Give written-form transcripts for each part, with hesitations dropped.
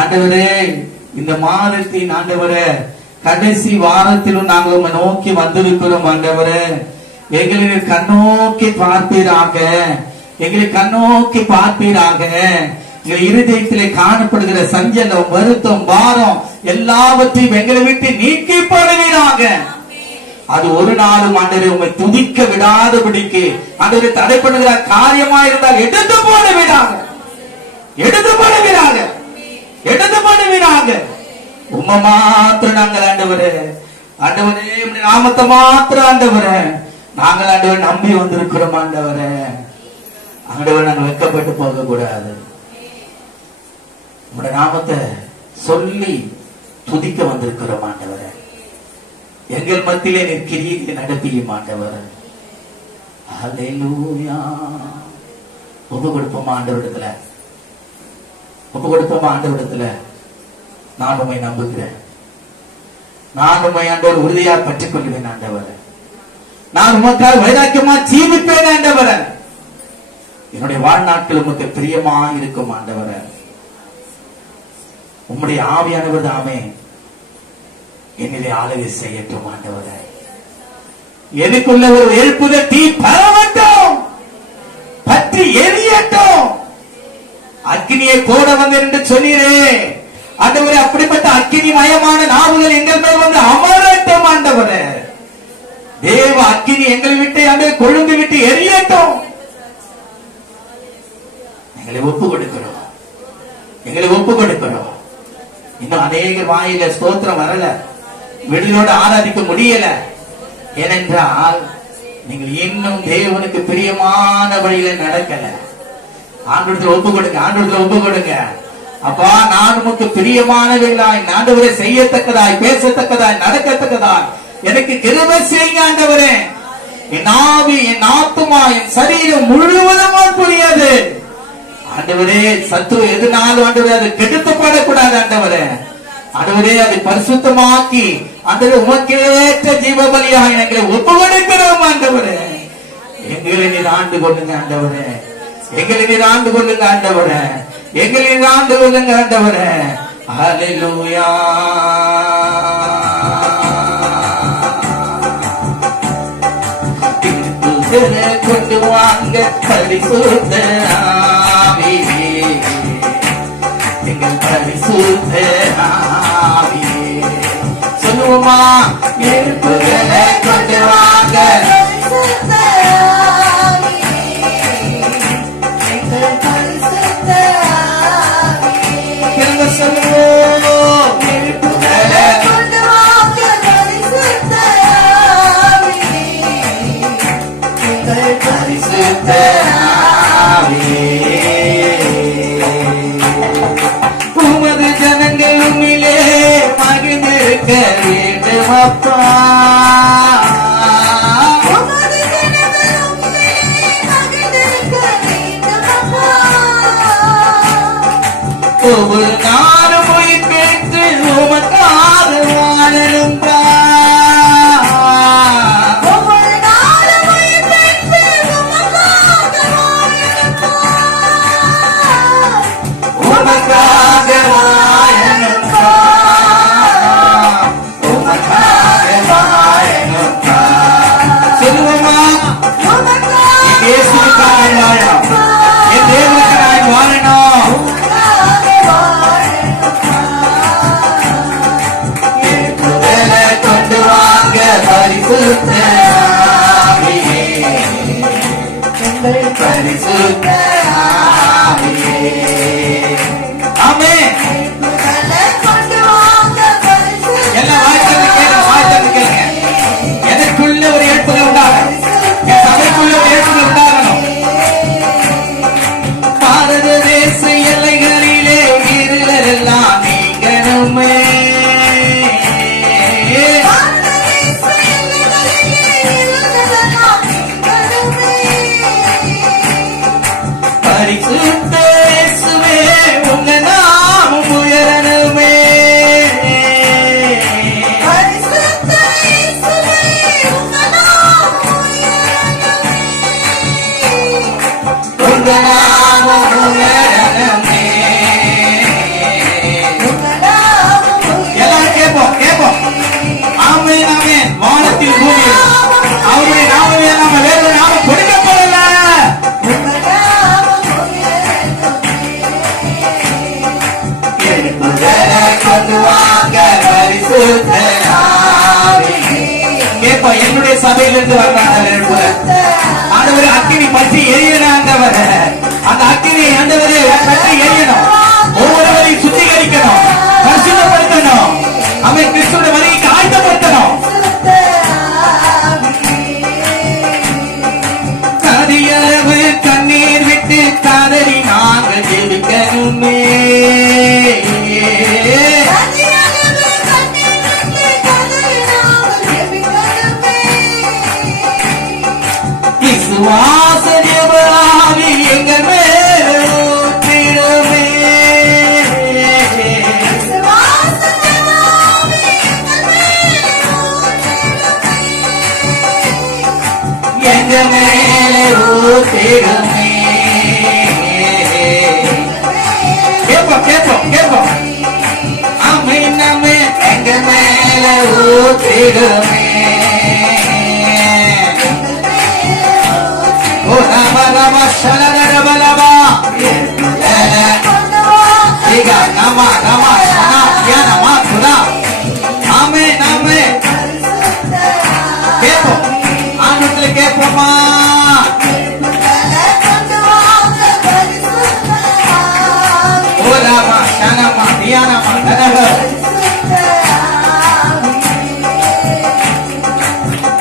ஆண்டவரே, இந்த மாதத்தின் ஆண்டவரே கடைசி வாரத்திலும் நாங்கள் உம்மை நோக்கி வந்திருக்கிறோம். ஆண்டவரே, எங்களை கண்ணோக்கி பார்ப்பீராக, எங்களை கண்ணோக்கி பார்ப்பீராக. எங்கள் இருதயத்திலே காணப்படுகிற சஞ்சலம், வருத்தம், பாரம் எல்லாவற்றையும் எங்களை விட்டு நீக்கி போடுவீராக. அது ஒரு நாளும் ஆண்டவரே உம்மை துதிக்க விடாதபடிக்கு ஆண்டவரே தடைப்படுகிற காரியமா இருந்தால் எடுத்து போடுவீராக, எடுத்து போடுவீராக, எடுத்து போடுவீராக. உம்மை மாத்திரம் நாங்கள் ஆண்டவரே, ஆண்டவரே உம்முடைய நாமத்தை மாத்திரம் ஆண்டவரே நாங்கள் ஆண்டவரை நம்பி வந்திருக்கிறோம். ஆண்டவரே, ஆண்டவரை நாங்கள் வெட்கப்பட்டு போக கூடாது. உம்முடைய நாமத்தை சொல்லி துதிக்க வந்திருக்கிறோம். ஆண்டவரே, எங்கள் மத்தியிலே நிற்கிறீர்கள், நடத்தியும் ஆண்டவரே. ஹல்லேலூயா. ஒப்பு கொடுப்போமா ஆண்டவரிடத்துல, ஒப்பு கொடுப்போமா ஆண்டவரிடத்துல. நான் உம்மை நம்புகிறேன், நான் உம்மை ஆண்டவர் உறுதியா பற்றிக் கொள்கிறேன். ஆண்டவரே, நான் உமக்காக வைராக்கியமா ஜீவிப்பேன். ஆண்டவரே, என்னுடைய வாழ்நாட்கள் உமக்கு பிரியமா இருக்கும். ஆண்டவரே, உம்முடைய ஆவியானவர் தாமே என்னிலே ஆளுகை செய்யட்டும். ஆண்டவரே, எனக்குள்ள ஒரு எழுப்புதல் தீ பரவட்டும், பற்றி எரியட்டும். அக்கினியை போட வந்தேன் என்று சொன்னீரே ஆண்டவரே, அப்படிப்பட்ட அக்கினி மயமான நாவுகள் எங்கள் மேல் வந்து அமரட்டும். ஆண்டவரே, தேவ அக்கினி எங்களை விட்டு அந்த கொழுந்து விட்டு எரியட்டும். எங்களை ஒப்பு கொடுக்கிறோம், எங்களை ஒப்பு கொடுக்கிறோம். இன்னும் அநேகர் வாயில ஸ்தோத்திரம் வரல, விடுதலோடு ஆராதிக்க முடியல. ஏனென்றால் நீங்கள் இன்னும் தேவனுக்கு பிரியமான வழியில நடக்கல. ஆண்டவரத்தில் ஒப்பு கொடுங்க, ஆண்டவரத்தில் ஒப்பு கொடுங்க. அப்பா, நான் உமக்கு பிரியமானவைகளாய் ஆண்டவரே செய்யத்தக்கதாய், பேசத்தக்கதாய், நடக்கத்தக்கதாய் எனக்கு கிருபை செய்யுங்க. ஆண்டவரே, என் ஆவி, என் ஆத்துமா, என் சரீரம் முழுவதுமா புரியாது. ஆண்டவரே, சத்ரு எதுனாலும் ஆண்டவரே அது கெடுத்துப்படக்கூடாது. ஆண்டவரே, ஆண்டவரே அதை பரிசுத்தமாக்கி ஆண்டவரே உமக்கேற்ற ஜீவ பலியாக எங்களை ஒப்பு கொடுக்கிறோம். ஆண்டவரே, எங்களை நீர் ஆண்டு கொள்ளுங்க. ஆண்டவரே, எங்களை நீர் ஆண்டு கொள்ளுங்க. ஆண்டவரே, எங்களை நீர் ஆண்டு கொள்ளுங்க. ஆண்டவரே, ஹல்லேலூயா. கொண்டு வாங்க பரிசுத்த ஆவியே, எங்கள் பரிசுத்த ஆவியே. சொல்லுவோமா? எழுப்புதலை கொண்டு வாங்க பரிசுத்த ஆவியே, எங்கள் பரிசுத்த ஆவியே. திரும்ப சொல்லுவோம், எழுப்புதலை கொண்டு வாங்க பரிசுத்த ஆவியே, எங்கள் பரிசுத்த ஆவியே. உமது ஜனங்கள் உம்மிலே மகிழ்ந்திருக்க வேண்டும் அப்பா. உமது ஜனங்கள் உம்மிலே மகிழ்ந்திருக்க வேண்டும் அப்பா. ஒவ்வொரு நாளும் உயிர் பெற்று உமக்காக வாழணும்பா. ஒவ்வொரு நாளும் உயிர் பெற்று உமக்காக வாழணும்பா. உமக்காக வாழணும்பா, உமக்காக வாழணும்பா. சொல்லுவோமா? என் இயேசுவுக்காக வாழணும், என் தேவனுக்காக வாழணும். எழுப்புதலை கொண்டு வாங்க பரிசுத்த ஆவியே, எங்கள் பரிசுத்த ஆவியே. ஆமென். எல்லாம் வாய்த்தது கேளுங்க, வாய்த்தது கேளுங்க. எனக்குள்ள ஒரு எழுப்புதல் உண்டாகணும், என் சபைக்குள்ள ஒரு எழுப்புதல் உண்டாகணும். பாரத தேச எல்லைகளிலே இருளரெல்லாம் நீங்கணுமே. பரிசுத்த இயேசுவே, உங்க நாமம் உயரணுமே. பரிசுத்த இயேசுவே, உங்க நாமம் உயரணுமே. உங்க நாமம் உயரணுமே. இருந்து வர்றாங்க. ஆண்டவரே அக்கினி பற்றி எரியணும் ஆண்டவரே. அந்த அக்கினி ஆண்டவரே பற்றி எரியணும். ஒவ்வொருவரையும் சுத்திகரிக்கணும், பரிசுத்தப்படுத்தணும். அவன் கிறிஸ்துவின் வருகைக்கு ஆயத்தப்படுத்தணும். கதியளவு கண்ணீர் விட்டு காதலி நாங்கள் ஜெபிக்கணுமே. விசுவாச ஜெபமாவி எங்கள் மேல் ஊற்றிடுமே. எங்கள் மேலே ஊற்றிடுமே. கேட்போம் கேட்போம் கேட்போம். அம்மை நம்மை எங்கள் மேலே ஊற்றிடுமே. கேட்போமா?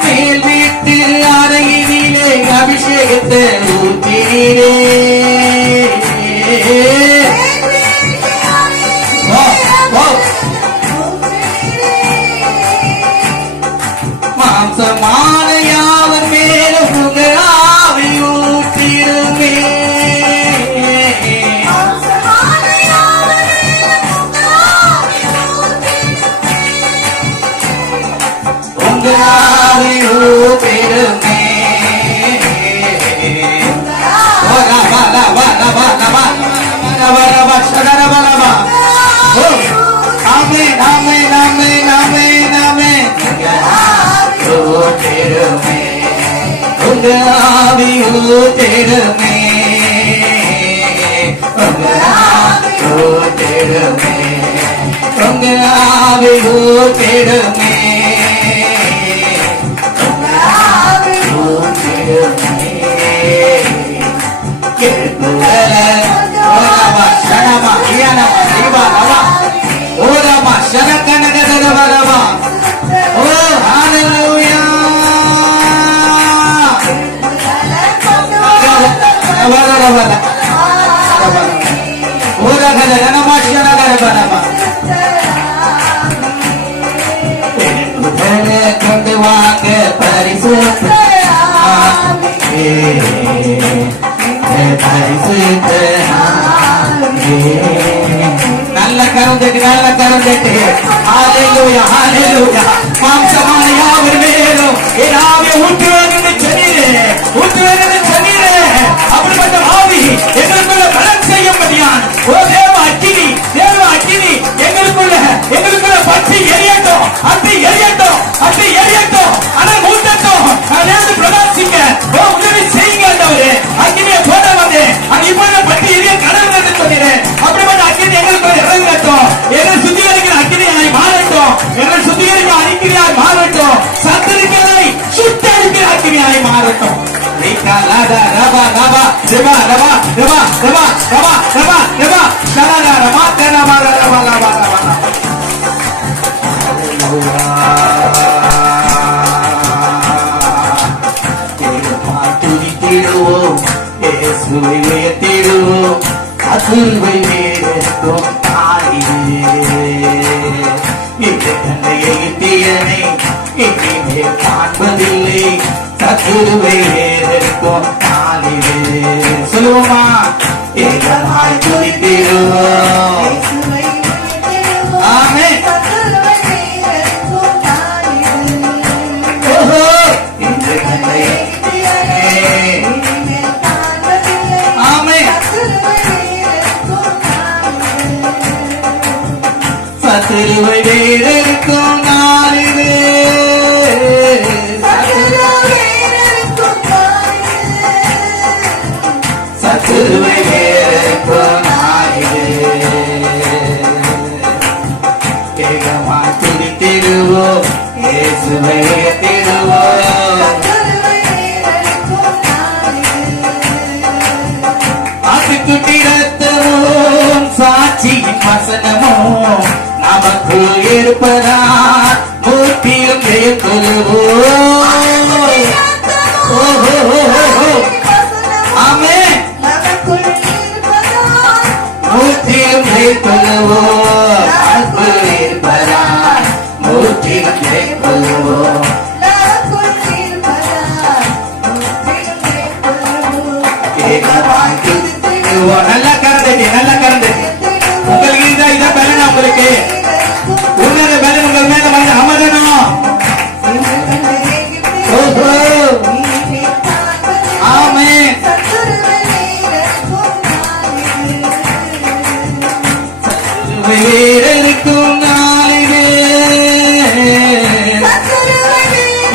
மேல் வீட்டு அறையிலே அபிஷேகத்தை ஊற்றினே. மாம்சமான யாவர் மேலும் உங்கள் ஆவி ஊற்றிடுமே. உங்கள் ஆவி ஊற்றிடுமே. உங்காவி ஊற்றிடுமே. உங்காவி ஊற்றிடுமே. கொண்டு வாங்க பரிசு நல்ல கருந்தட்டு நல்ல கருந்தட்டு. ஹல்லேலூயா ஹல்லேலூயா. மாம்சமான யாவர் மேலும் என் ஆவி ஊற்றுவேன் சொன்னீரே, ஊற்றுவேன் சொன்னீரே. அப்படிப்பட்ட ஆவி எங்களுக்குள்ள பலம் செய்யும்படியான் ஓ தேவ அக்கினி, தேவ அக்கினி எங்களுக்குள்ள பற்றி எரியட்டும், அத்தி எரியட்டும், அத்தி எரியட்டும், ஆனால் மூட்டட்டும். நான் பிரகாசிக்க ஓ உதவி செய்யுங்க ஆண்டவரே. அக்கினியை போட வந்து அது இப்ப பற்றி எரிய கடவுள் என்று சொன்னீரேன். அப்படிப்பட்ட அக்கினி எங்களுக்குள்ள இறங்கட்டும். எங்களை சுத்திகரிக்கிற அக்கினியாய் மாறட்டும். எங்களை சுத்திகரிக்கிற அக்கினியாய் மாறட்டும். சத்துருக்களை சுட்டரிக்கிற அக்கினியாய் மாறட்டும். துதித்திடுவோம், இயேசுவை உயர்த்திடுவோம், அசுவை வேதத்தும் தந்தையை இனிமேல் காண்பதில்லை, சத்துருவை வேதத்தும் சொல்லுவோமா? ஏகமாய் துதித்திடுவோம். ஆமென். சத்துருவை வேறெடுக்கும் நாளிலே, சத்துருவை வேறெடுக்கும் நாளிலே, ஏகமாய் துதித்திடுவோம், இயேசுவை உயர்த்திடுவோம். நமக்கு இருப்பதா மூர்த்தியும் ஜெயம் கொள்வோம். ஆமென். மூர்த்தியும் ஜெயம் கொள்வோம். நமக்கு இருப்பதா மூர்த்தியும் ஜெயம் கொள்வோம். நல்ல கரண்ட், நல்ல கரண்ட். உங்களுக்கு இதான் பலன். உங்களுக்கு உன்னத பலன் உங்கள் மேல வந்து அமரணும். ஆமென். வீரருக்கும் நாளிலே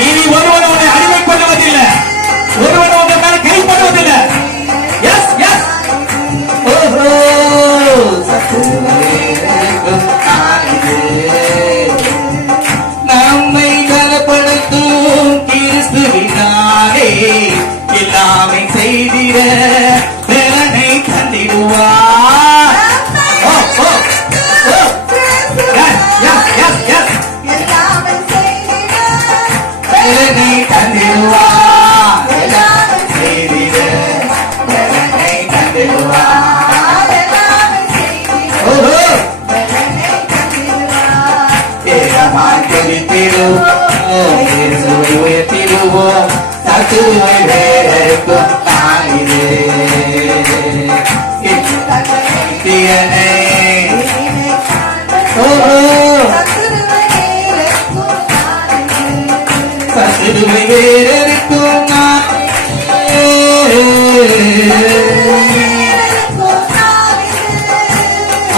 இனி ஒருவன் உன்னை அடிமை பண்ணுவதில்லை, ஒருவன் உங்கள் மேல கை பண்ணுவதில்லை. S S. நம்மை பலப்படுத்தும் கிறிஸ்துவினாலே எல்லாமே செய்திட பலனை தந்திடுவார். பலனை தந்திடுவார். செய்திட பலனை தந்திடுவார். உயர்த்திடுவோம். சத்துருவை வேறறுக்கும் நாளிலே சத்துருவை வேறறுக்கும்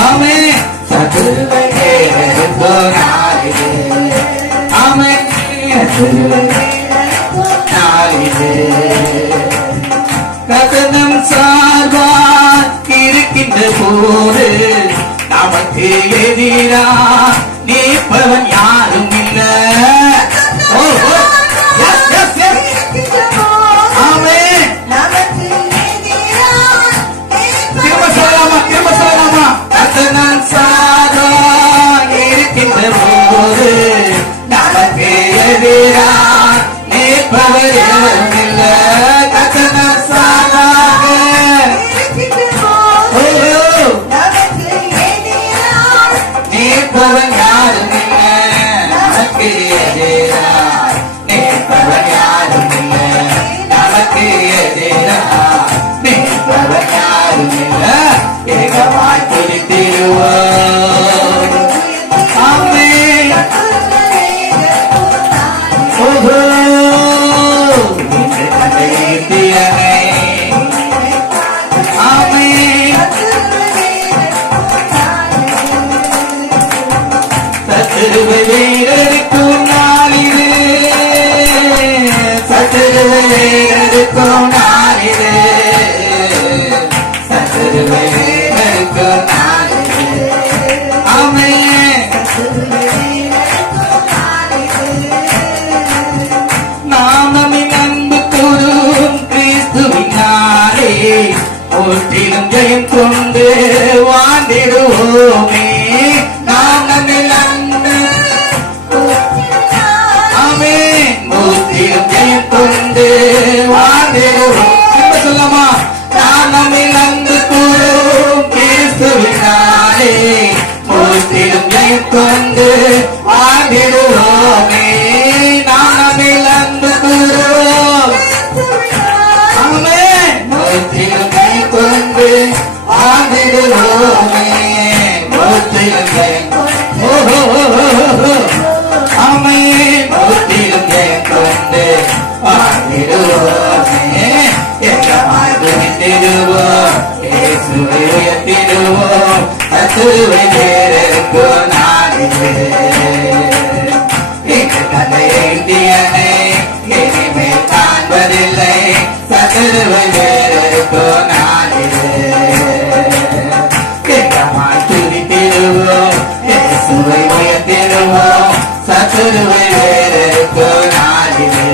ஆமென். சத்துருவை வேறறுக்கும் நாளிலே ஆமென். கதனம் சார்பால் இருக்கின்ற போது நமக்கு எதிரா நிற்பவன் யாரும் இல்லை. திரும்ப சொல்லலாமா, திரும்ப சொல்லலாமா? கதனம் சார்பால் இருக்கின்ற போது நமக்கு எதிரா நிற்பவர் யாரும் இல்லை. கதனம் சார்பாக நிற்பவன் யாரும் இல்லை. நமக்கு எதிரா நிற்பவன் யாரும் இல்லை. நமக்கு எதிரா நிற்பவன் யாரும் இல்லை. ஏகமாய் துதித்திடுவோம். ஆமென். சத்துருவை வேறறுக்கும் நாளிலே சத்துருவை வேறறுக்கும் நாளிலே சத்துருவை வேறறுக்கும் நாளிலே ஆமென். நாம் நம்மின் அன்பு கூறும் கிறிஸ்துவினாலே முற்றிலும் ஜெயம் கொண்டு வாழ்ந்திடுவோமே. நாம் நம்மின் அன்பு ஆமென். முற்றிலும் ஜெயம் கொண்டு வாழ்ந்திடுவோம். திரும்ப சொல்லலாமா? நாம் நம்மின் அன்பு கூறும் கிறிஸ்துவினாலே முற்றிலும் ஜெயம் கொண்டு வாழ்ந்திடுவோமே. நாம் நம்மில் அன்பு கூறுவோம். ஆமென். முற்றிலும் ஜெயம் கொண்டு வாழ்ந்திடுவோமே. முற்றிலும் ஜெயம் ஆமென். முற்றிலும் ஜெயம் கொண்டு வாழ்ந்திடுவோமே. ஏகமாய் துதித்திடுவோம். இயேசுவை உயர்த்திடுவோம். சத்துருவை வேறறுக்கும் நாளிலே எங்கள் கதை எழுதியனை இனிமேல் காண்பதில்லை. சத்துருவை வேறறுக்கும் நாளிலே ஏகமாய் துதித்திடுவோம். இயேசுவை உயர்த்திடுவோம். சத்துருவை வேறறுக்கும் நாளிலே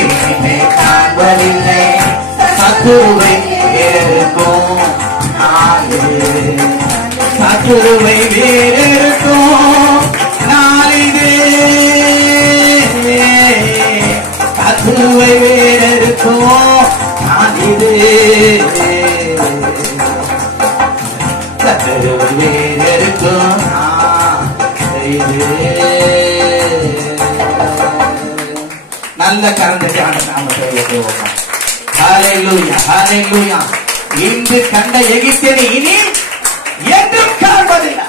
இனிமேல் காண்பதில்லை. சத்துருவை வேறறுக்கும் நாளிலே கத்துவை வேறெடுக்கும் நாளிது, கத்துவை வேறெடுக்கும் நாளிது, கத்துவை வேறெடுக்கும் நல்ல கரந்தடியான நாமத்தை உயர்த்துவோம். ஹல்லேலூயா, ஹல்லேலூயா. இன்று கண்ட எகிப்தியனை இனி என்றும் காண்பதில்லை.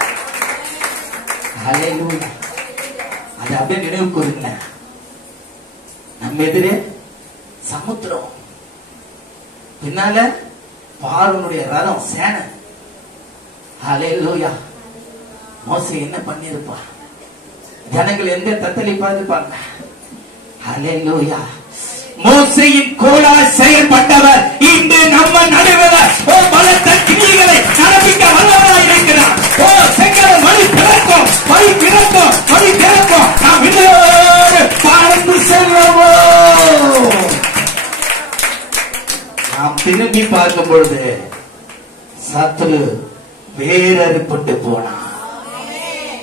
ஹல்லேலூயா. அது அப்படியே நினைவு கூறுங்க. நம்ம எதிரே சமுத்திரம், பின்னால பார்வனுடைய ரதம், சேனை. ஹல்லேலூயா. மோசே என்ன பண்ணிருப்பா? ஜனங்கள் எந்த தத்தளிப்பா இருப்பாங்க? ஹல்லேலூயா. மோசேயின் கோலால் செயல்பட்டவர் இன்று நம்ம நடுவில் பலத்த கிரியைகளை நடப்பிக்க வல்லவராய் இருக்கிறார். செங்கடல் வழி திறக்கும், வழி திறக்கும், வழி திறக்கும். நாம் எல்லோரும் பறந்து செல்வோம். நாம் திரும்பி பார்க்கும் பொழுது சத்துரு வேறறுபட்டு போனார்.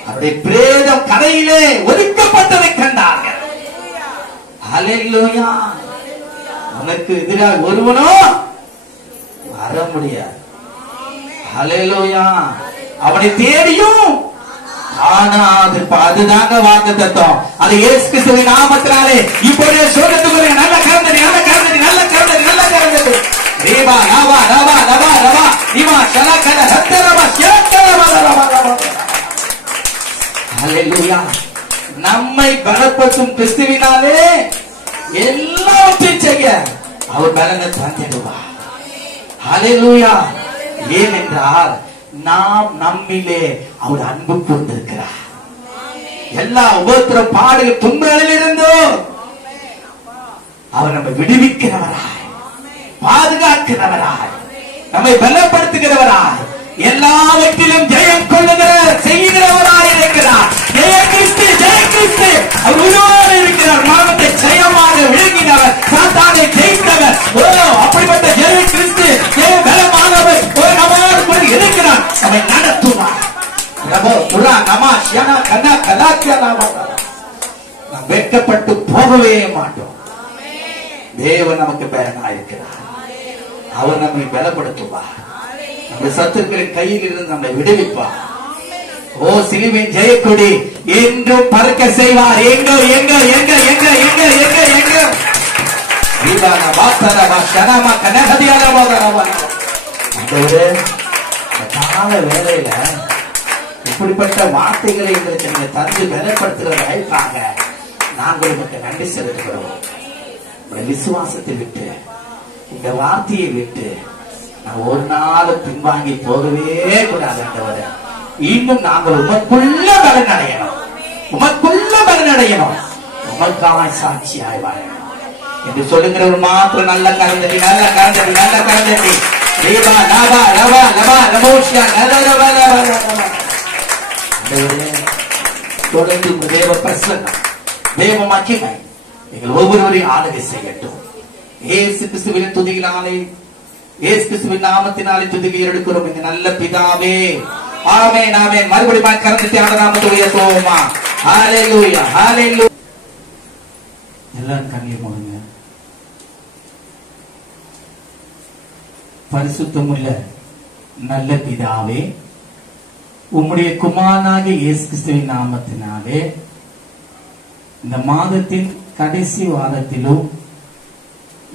அவருடைய பிரேதம் கரையிலே ஒதுக்கப்பட்டதை கண்டார்கள். ஹல்லேலூயா. உனக்கு எதிராக ஒருவனோ வர முடியாது. ஹல்லேலூயா. அவனை தேடியும் அதுதாங்க வாக்குத்தத்தம். அது இயேசு கிறிஸ்துவின் நாமத்தினாலே இப்பொழுது சொல்றதுக்கு நல்ல கரந்தடி, நல்ல கரந்தடி, நல்ல கரந்தடி, நல்ல கரந்தடி. ரேவா ரவா ரவா ரவா ரவா இவா சலகல ஹத்தரவா சேத்தரவா ரவா ரவா. ஹல்லேலூயா. நம்மை பலப்படுத்தும் கிறிஸ்துவினாலே எல்லாவற்றையும் செய்ய அவர் பலனை தந்திடுவார். ஹல்லேலூயா. ஏனென்றால் நாம் நம்மிலே அவர் அன்பு கொண்டிருக்கிறார். எல்லா உபத்திர பாடுகள் துன்பங்களில் இருந்தோ அவர் நம்மை விடுவிக்கிறவராய், பாதுகாக்கிறவராய், நம்மை பலப்படுத்துகிறவராய், எல்லாவற்றிலும் ஜெயம் கொள்ளுகிற செய்கிறவராய் இருக்கிறார். ஜெய கிறிஸ்து, ஜெய கிறிஸ்து அவர் உயிரோடு இருக்கிறார். மரணத்தை ஜெயமாக விழுங்கினவர், சாத்தானை ஜெயித்தவர். அப்படிப்பட்ட ஜெய கிறிஸ்து ஜெய பலமானவர் நம்மோடு கூட இருக்கிறார். நம்மை நடத்துவார். நாம் வெட்கப்பட்டு போகவே மாட்டோம். தேவன் நமக்கு பலனாக இருக்கிறார். அவர் நம்மை பலப்படுத்துவார். நம்ம சத்துருக்களின் கையில் இருந்து நம்மை விடுவிப்பார். ஓ சிலுவையின் ஜெயக்கொடி என்றும் பறக்க செய்வார். எங்க எங்க எங்க எங்க எங்க எங்க எங்க கால வேலையில இப்படிப்பட்ட வார்த்தைகளை எங்களுக்கு தந்து பலப்படுத்துகிறவர்களுக்காக நாங்கள் உங்களுக்கு நன்றி செலுத்துகிறோம். விசுவாசத்தை விட்டு, இந்த வார்த்தையை விட்டு நான் ஒரு நாள் பின்வாங்கி போகவே கூடாது. இன்னும் நாங்கள் உமக்குள்ள பலன் அடையணும், உமக்குள்ள பலன் அடையணும், உமக்காக சாட்சியாய் வாழணும் என்று சொல்லுகிறவர் மாத்திரம் நல்ல கரந்தடி, நல்ல கரந்தடி, நல்ல கரந்தடி. தொடர்ந்து தேவ பிரசன்னம், தேவ மகிமை நீங்கள் ஒவ்வொருவரையும் ஆளுகை செய்யட்டும். இயேசு கிறிஸ்துவின் துதியினாலே, இயேசு கிறிஸ்துவின் நாமத்தினாலே துதிகை எடுக்கிறோம் இந்த நல்ல பிதாவே. ஆமென், ஆமென். மறுபடியும் கரந்தடி நாமத்தை உயர்த்துவோமா? ஹல்லேலூயா, ஹல்லேலூயா. எல்லாரும் கண்ணீர் மூடுங்க. பரிசுத்தமுள்ள நல்ல பிதாவே, உம்முடைய குமாரனாகிய இயேசு கிறிஸ்துவின் நாமத்தினாலே இந்த மாதத்தின் கடைசி வாரத்திலும்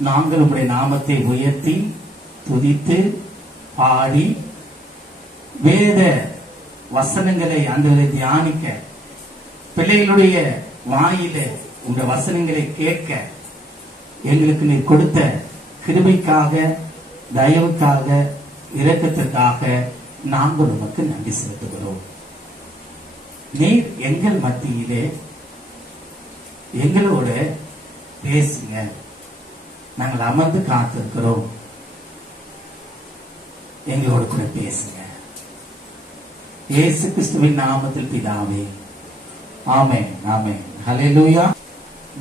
நாங்கள் உம்முடைய நாமத்தை உயர்த்தி துதித்து பாடி வேத வசனங்களை அந்த தியானிக்க, பிள்ளைகளுடைய வாயில உங்க வசனங்களை கேட்க எங்களுக்கு நீர் கொடுத்த கிருபைக்காக, தயவுக்காக, இரக்கத்திற்காக நாங்கள் உமக்கு நன்றி செலுத்துகிறோம். நீர் எங்கள் மத்தியிலே எங்களோட பேசுங்க. நாங்கள் அமர்ந்து காத்திருக்கிறோம். எங்களோட கூட பேசுங்க. இயேசு கிறிஸ்துவின் நாமத்தில் பிதாவே, ஆமென், ஆமென். ஹல்லேலூயா.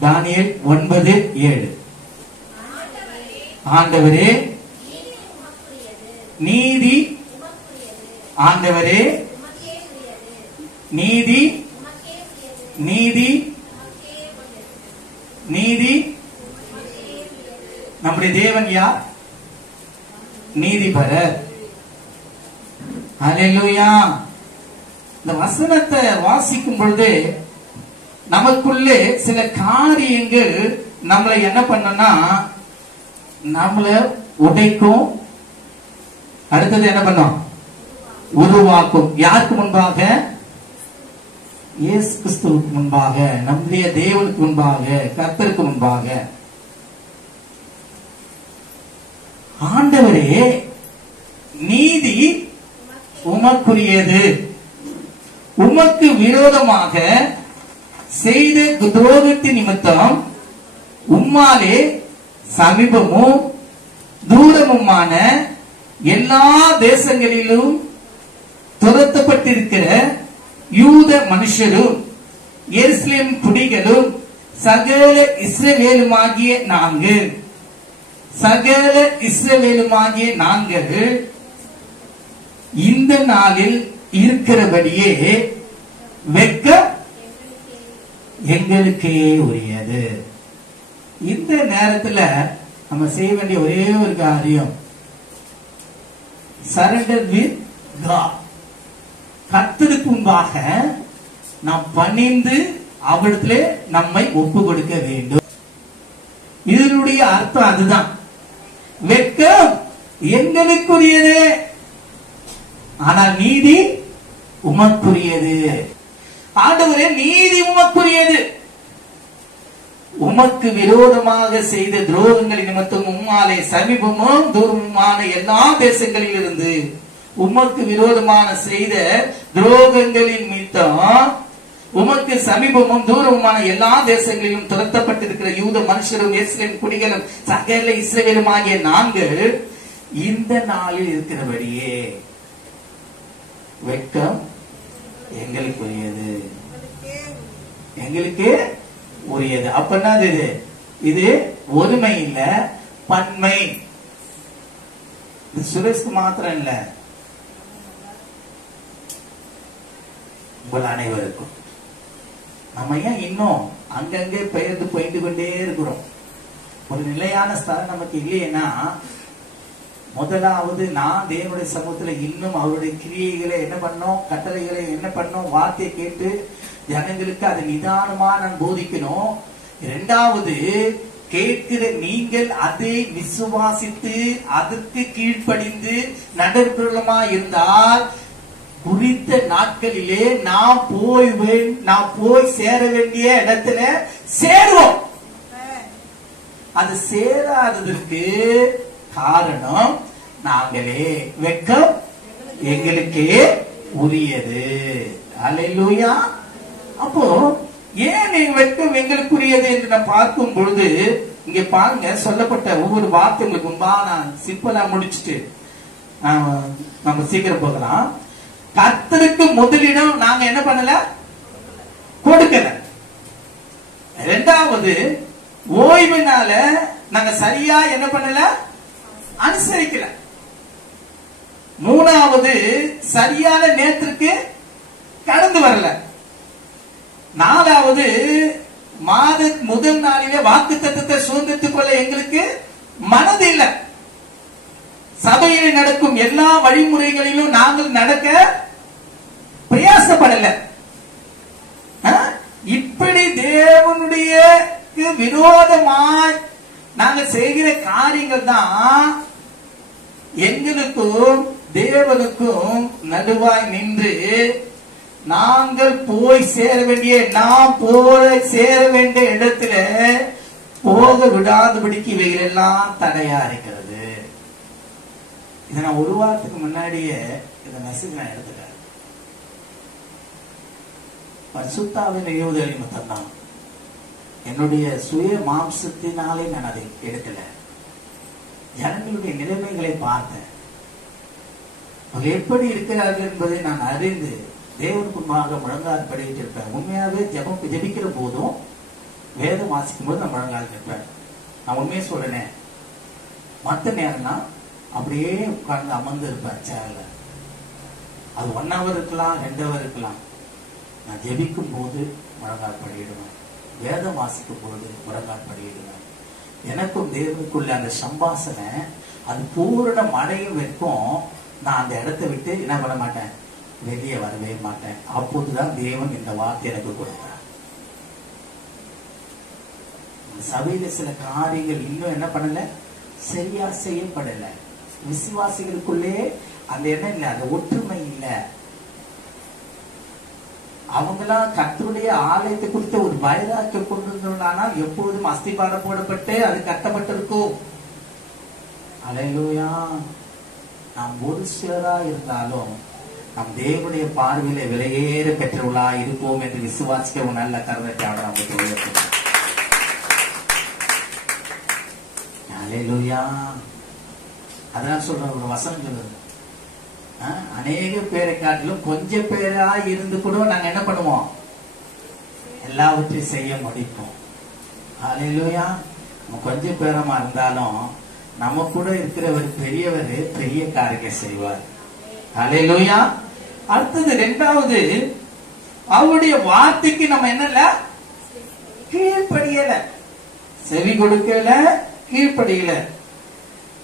தானியேல் 9:7. ஆண்டவரே நீதி, ஆண்டவரே நீதி நீதி நீதி. நம்முடைய தேவன் யார்? நீதிபரர். அல்லேலூயா. இந்த வசனத்தை வாசிக்கும் பொழுது நமக்குள்ளே சில காரியங்கள் நம்மளை என்ன பண்ணனா, நம்மள உடைக்கும். அடுத்தது என்ன பண்ணும்? உருவாக்கும். யாருக்கு முன்பாக? இயேசு கிறிஸ்துவுக்கு முன்பாக, நம்முடைய தேவனுக்கு முன்பாக, கர்த்தருக்கு முன்பாக. ஆண்டவரே, நீதி உமக்குரியது. உமக்கு விரோதமாக செய்த துரோகத்தின் நிமித்தம் உம்மாலே சமீபமும் தூரமுமான எல்லா தேசங்களிலும் துரத்தப்பட்டிருக்கிற யூத மனுஷரும் எருசலேம் குடிகளும் சகல இஸ்ரவேலுமாகிய நாங்கள் இந்த நாளில் இருக்கிறபடியே வெட்கம் எங்களுக்கே உரியது. இந்த நேரத்துல நம்ம செய்ய வேண்டிய ஒரே ஒரு காரியம், சரண்டர் வித் காட். கர்த்தருக்கு முன்பாக நாம் பணிந்து அவரிடத்திலே நம்மை ஒப்பு கொடுக்க வேண்டும். இதனுடைய அர்த்தம் அதுதான். வெட்கம் எங்களுக்குரியது, ஆனால் நீதி உமக்குரியது. ஆண்டவரே, நீதி உமக்குரியது. உமக்கு விரோதமாக செய்த துரோகங்களின் நிமித்தம் உம்மாலே சமீபமும் தூரமுமான எல்லா தேசங்களில் இருந்து, உமக்கு விரோதமான செய்த துரோகங்களின் நிமித்தம் உமக்கு சமீபமும் தூரமுமான எல்லா தேசங்களிலும் துரத்தப்பட்டிருக்கிற யூத மனுஷரும் எருசலேம் குடிகளும் சகல இஸ்ரவேலும் ஆகிய நாங்கள் இந்த நாளில் இருக்கிறபடியே வெட்கம் எங்களுக்குரியது, எங்களுக்கு உரியது. அப்படின்னா இது ஒருமை இல்ல, பன்மை. இது சுரேஷ்க்கு மாத்திரம் இல்ல, உங்கள் அனைவருக்கும். நம்ம ஏன் இன்னும் அங்கங்கே பெயர்ந்து போயிட்டு கொண்டே இருக்கிறோம்? ஒரு நிலையான ஸ்தலம் நமக்கு இல்லையேன்னா, முதலாவது நான் தேவனுடைய சமூகத்துல இன்னும் அவருடைய கிரியைகளை என்ன பண்ணோம், கட்டளைகளை என்ன பண்ணோம், வார்த்தையை கேட்டு ஜனங்களுக்கு அதை நிதானமா நான் போதிக்கணும். இரண்டாவது, கேட்கிற நீங்கள் அதை விசுவாசித்து அதற்கு கீழ்ப்படிந்து நடைபெறமா இருந்தால் குறித்த நாட்களிலே நாம் போய் சேர வேண்டிய இடத்துல சேருவோம். அது சேராததற்கு காரணம் நாங்களே. வெட்கம் எங்களுக்கே உரியது. அல்லேலூயா. அப்போ ஏன் வெட்கம் எங்களுக்குரியது என்று நான் பார்க்கும் பொழுது, இங்க பாருங்க, சொல்லப்பட்ட ஒவ்வொரு வார்த்தை உங்களுக்கு முன்பா நான் சிம்பிளா முடிச்சுட்டு நம்ம சீக்கிரம் போகலாம். கர்த்தருக்கு முதலிடம் நாங்க என்ன பண்ணல, கொடுக்கல. இரண்டாவது, ஓய்வுனால நாங்க சரியா என்ன பண்ணல, அனுசரிக்கல. மூணாவது, சரியான நேரத்திற்கு கடந்து வரல. நாலாவது, மாத முதல் நாளிலே வாக்கு தத்தத்தை சுதந்திரத்துக் கொள்ள எங்களுக்கு மனது இல்லை. சபையில் நடக்கும் எல்லா வழிமுறைகளிலும் நாங்கள் நடக்க பிரயாசப்படல. இப்படி தேவனுடைய விரோதமாய் நாங்கள் செய்கிற காரியங்கள் தான் எங்களுக்கும் தேவனுக்கும் நடுவாய் நின்று நாங்கள் போய் சேர வேண்டிய, நாம் போய் சேர வேண்டிய இடத்துல போக விடாதபடிக்கு இவைகள் எல்லாம் தடையா இருக்கிறது. இதை நான் ஒரு வாரத்துக்கு முன்னாடியே இந்த மெசேஜ் நான் எடுத்துட்டேன். பரிசுத்தாவின் ஏவுதல் நிமித்தம் தான், என்னுடைய சுய மாம்சத்தினாலே நான் அதை எடுக்கல. ஜனங்களுடைய நிலைமைகளை பார்த்தேன், அவர்கள் எப்படி இருக்கிறார்கள் என்பதை நான் அறிந்து தேவனுக்கு முன்பாக முழங்கால் படிக்கிட்டு இருப்பேன். உண்மையாவே ஜெபிக்கிற போதும் வேதம் வாசிக்கும் போது நான் முழங்கால் இருப்பேன். நான் உண்மையை சொல்றேன். மற்ற நேரம்னா அப்படியே உட்கார்ந்து அமர்ந்து இருப்பேன் சேர்ல. அது 1 hour இருக்கலாம், 2 hour இருக்கலாம். நான் ஜெபிக்கும் போது முழங்கால் படியிடுவேன், வேதம் வாசிக்கும் போது முழங்கால் படியிடுவேன். எனக்கும் தேவனுக்குள்ள அந்த சம்பாசனை அது பூரணம் அடையும் வரைக்கும் நான் அந்த இடத்தை விட்டு என்ன பண்ண மாட்டேன், வெளியே வரவே மாட்டேன். அப்போதுதான் தேவன் இந்த வார்த்தை எனக்கு கொடுத்தார். சபையில சில காரியங்கள் இன்னும் என்ன பண்ணல, சரியா செய்யப்படல. விசுவாசிகளுக்குள்ளே அந்த எண்ணம் இல்லை, அந்த ஒற்றுமை இல்லை. அவங்களாம் கர்த்தருடைய ஆலயத்தை குறித்த ஒரு வைராக்கியம் கொண்டு வந்தானால் எப்போதும் அஸ்திபாரம் போடப்பட்டு அது கட்டப்பட்டிருக்கும். அல்லேலூயா. நாம் ஒரு சிலரா இருந்தாலும் நம் தேவனுடைய பார்வையில விலையேற பெற்றவர்களா இருப்போம் என்று விசுவாசிக்க ஒரு நல்ல கருத்தை நமக்கு. அல்லேலூயா. அதான் சொல்ற ஒரு வசனம் சொல்லுது, அநேக பேரை காட்டிலும் கொஞ்சம் பேரா இருந்து கூட நாங்க என்ன பண்ணுவோம், எல்லாவற்றையும் செய்ய முடிப்போம். அல்லேலூயா. நம்ம கொஞ்சம் பேரமா இருந்தாலும் நம்ம கூட இருக்கிறவர் பெரியவர், பெரிய காரியம் செய்வார். அல்லேலூயா. அடுத்தது இரண்டாவது, அவருடைய வார்த்தைக்கு நம்ம என்னல கீழ்ப்படியல, செவி கொடுக்கல, கீழ்ப்படியல.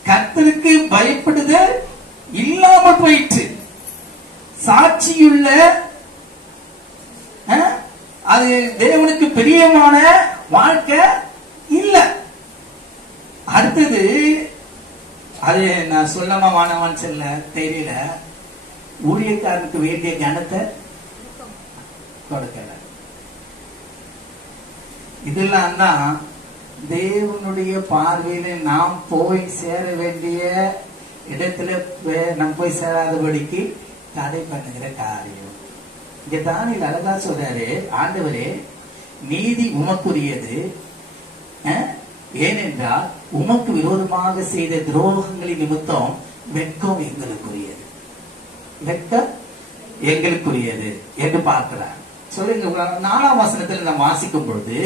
கர்த்தருக்கு பயப்படுதல் இல்லாமல் போயிற்று. சாட்சியுள்ள அது தேவனுக்கு பிரியமான வாழ்க்கை இல்ல. அடுத்தது, அது நான் சொல்லமா வானவான்னு சொல்ல தெரியல, ஊழியக்காரனுக்கு வேண்டிய கனத்தை கொடுக்கல. இதெல்லாம் தான் தேவனுடைய பார்வையில நாம் போய் சேர வேண்டிய இடத்துல நம்ம போய் சேராதபடிக்கு தடை பண்ணுகிற காரியம். இங்க தானியேல் அழகா சொல்றாரு, ஆண்டவரே நீதி உமக்குரியது, ஏனென்றால் உமக்கு விரோதமாக செய்த துரோகங்களின் நிமித்தம் வெட்கம் எங்களுக்குரியது, வெட்கம் எங்களுக்குரியது என்று பார்க்கிறார். சொல்லுங்க, 4ஆம் வசனத்தில் நாம் வாசிக்கும் பொழுது,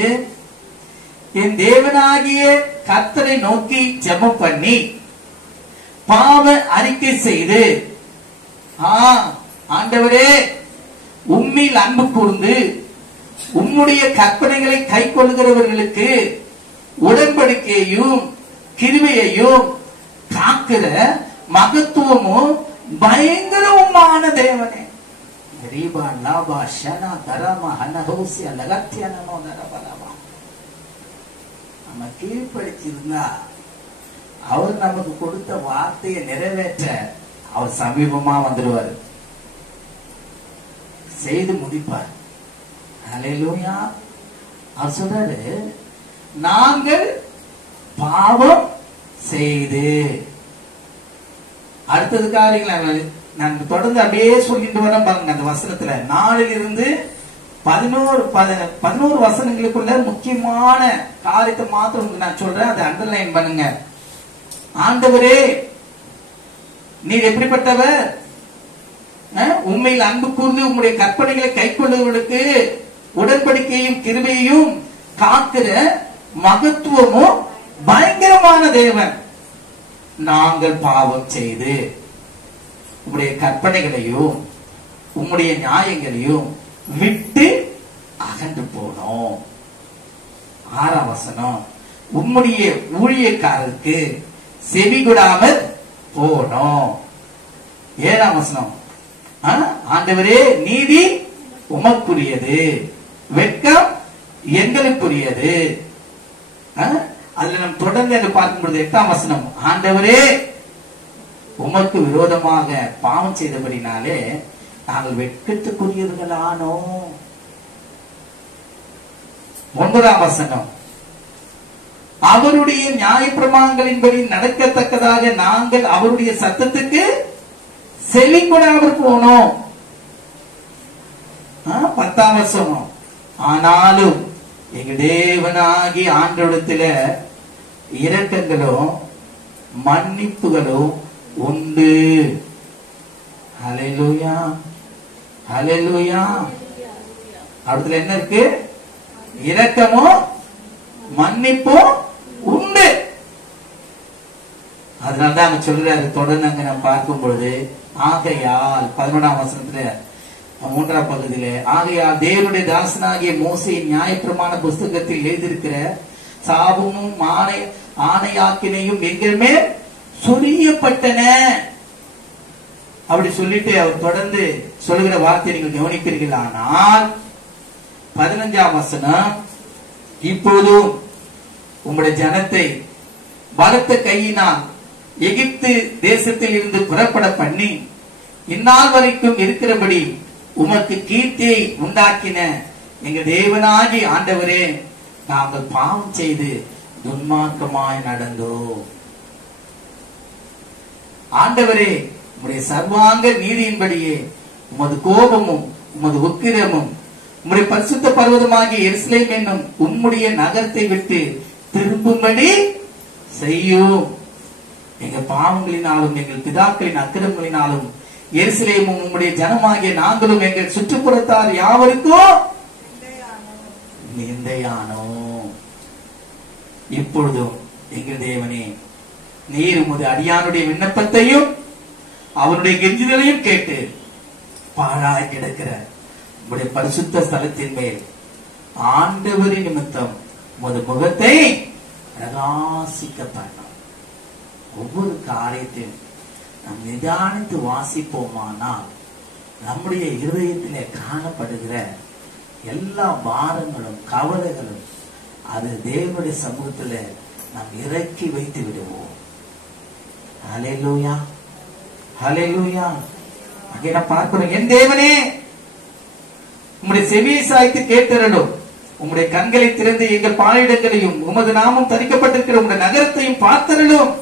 என் தேவனாகிய கர்த்தரை நோக்கி ஜெபம் பண்ணி பாவ அறிக்கை செய்து, ஆண்டவரே உம்மில் அன்பு கூர்ந்து உம்முடைய கற்பனைகளை கை கொள்ளுகிறவர்களுக்கு உடன்படிக்கையையும் கிருபையையும் காக்கிற மகத்துவமும் பயங்கரமான தேவனே. நம்ம கீழ்படிச்சிருந்தா அவர் நமக்கு கொடுத்த வார்த்தையை நிறைவேற்ற அவர் சமீபமா வந்துடுவார், செய்து முடிப்பார். அல்லேலூயா. அவர் சொல்றாரு, நாங்கள் பாவம் செய்து. அடுத்தது காரியங்கள் நான் தொடர்ந்து அப்படியே சொல்லிட்டு வரேன் பாருங்க. அந்த வசனத்துல 4 to 11 வசனங்களுக்குள்ள முக்கியமான காரியத்தை மாத்திரம் நான் சொல்றேன், அதை அண்டர்லைன் பண்ணுங்க. ஆண்டவரே நீர் எப்படிப்பட்டவர், உண்மையில் அன்பு கூர்ந்து உம்முடைய கற்பனைகளை கை கொள்ளுவர்களுக்கு உடன்படிக்கையும் கிருபையையும் காக்கிற மகத்துவமும் பயங்கரமான தேவன். நாங்கள் பாவம் செய்து உம்முடைய கற்பனைகளையும் உம்முடைய நியாயங்களையும் விட்டு அகன்று போனோம். 6ஆம் வசனம், உம்முடைய ஊழியக்காரருக்கு செவி கொடாமல் போனோம். 7ஆம் வசனம், ஆண்டவரே நீதி உமக்குரியது, வெட்கம் எங்களுக்குரியது. அதுல நம்ம தொடர்ந்து பார்க்கும் பொழுது 8ஆம் வசனம், ஆண்டவரே உமக்கு விரோதமாக பாவம் செய்தபடினாலே நாங்கள் வெட்கத்துக்குரியவர்களானோம். 9ஆம் வசனம், அவருடைய நியாயப்பிரமாணங்களின்படி நடக்கத்தக்கதாக நாங்கள் அவருடைய சத்தத்துக்கு செவி கொடாமல் போனோம். 10ஆம் வசனம், ஆனாலும் எங்கள் தேவனாகி ஆண்டவரிடத்தில இரக்கங்களும் மன்னிப்புகளும் உண்டு. ஹல்லேலூயா, ஹல்லேலூயா. அடுத்துல என்ன இருக்கு? இரக்கமும் மன்னிப்பும் உண்டு. அதனாலதான் அவங்க சொல்றாரு தொடர்ந்து அங்க நம்ம பார்க்கும் பொழுது, ஆகையால் 11ஆம் வசனத்துல மூன்றாம் பகுதியிலே, ஆகையால் தேவனுடைய தாசனாகிய மோசேயின் நியாயப்பிரமாண புஸ்தகத்தில் எழுதியிருக்கிற சாபமும் ஆணையாக்கினையும் எங்கள் மேல் சொரியப்பட்டன. அப்படி சொல்லிட்டு அவர் தொடர்ந்து சொல்லுகிற வார்த்தையை நீங்கள் கவனிப்பீர்கள். ஆனால் 15ஆம் வசனம், இப்போதும் உங்களுடைய ஜனத்தை பலத்த கையினால் எகிப்து தேசத்தில் இருந்து புறப்பட பண்ணி இந்நாள் வரைக்கும் இருக்கிறபடி உமக்கு கீர்த்தியை உண்டாக்கின எங்கள் தேவனாகி ஆண்டவரே, நாங்கள் பாவம் செய்து துன்மார்க்கமாய் நடந்தோம். ஆண்டவரே, உம்முடைய சர்வாங்க நீதியின்படியே உமது கோபமும் உமது உக்கிரமும் உம்முடைய பரிசுத்த பர்வதமாகிய எருசலேம் என்னும் உம்முடைய நகரத்தை விட்டு திரும்பும்படி செய்யும். எங்கள் பாவங்களினாலும் எங்கள் பிதாக்களின் அக்கிரமங்களினாலும் எருசலேமும் உம்முடைய ஜனமாகிய நாங்களும் எங்கள் சுற்றுப்புறத்தார் யாவருக்கும் நிந்தையானோம். இப்பொழுதும் எங்கள் தேவனே, நீர் உமது அடியானுடைய விண்ணப்பத்தையும் அவருடைய கெஞ்சுதலையும் கேட்டு பாழாய் கிடக்கிற உம்முடைய பரிசுத்த ஸ்தலத்தின் மேல் ஆண்டவரின் நிமித்தம் உமது முகத்தை பிரகாசிக்க பண்ணோம். ஒவ்வொரு காரியத்தையும் நாம் நிதானித்து வாசிப்போமானால் நம்முடைய இருதயத்திலே காணப்படுகிற எல்லா பாரங்களும் கவலைகளும் அது தேவனுடைய சமூகத்தில் நாம் இறக்கி வைத்து விடுவோம். ஹல்லேலூயா, ஹல்லேலூயா. அங்கே நான் பார்க்கிறோம், என் தேவனே, உம்முடைய செவியை சாய்த்து கேட்டருளும், உம்முடைய கண்களை திறந்து எங்கள் பாலிடங்களையும் உமது நாமம் தரிக்கப்பட்டிருக்கிற உம்முடைய நகரத்தையும் பார்த்தருளும்.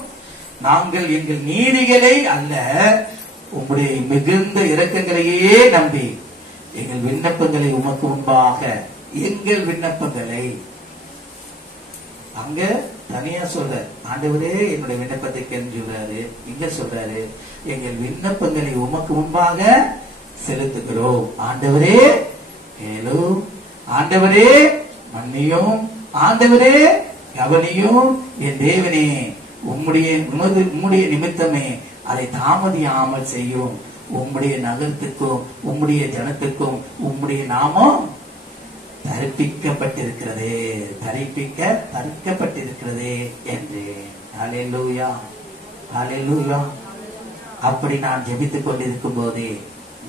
நாங்கள் எங்கள் நீதிகளை அல்ல, உம்முடைய மிகுந்த இரக்கங்களையே நம்பி எங்கள் விண்ணப்பங்களை உமக்கு முன்பாக, எங்கள் விண்ணப்பங்களை அங்க தனியா சொல்ற, ஆண்டவரே என்னுடைய விண்ணப்பத்தை கேள்வி சொல்றாரு. இங்க சொல்றாரு, எங்கள் விண்ணப்பங்களை உமக்கு முன்பாக செலுத்துகிறோம். ஆண்டவரே கேளும், ஆண்டவரே மன்னியும், ஆண்டவரே கவனியும். என் தேவனே, உம்முடைய நிமித்தமே அதை தாமதியாமல் செய்யும். உம்முடைய நகரத்துக்கும் உம்முடைய ஜனத்துக்கும் உம்முடைய நாமம் தரிப்பிக்கப்பட்டிருக்கிறதே, தரிக்கப்பட்டிருக்கிறதே என்று. ஹல்லேலூயா, ஹல்லேலூயா. அப்படி நான் ஜெபித்துக் கொண்டிருக்கும் போதே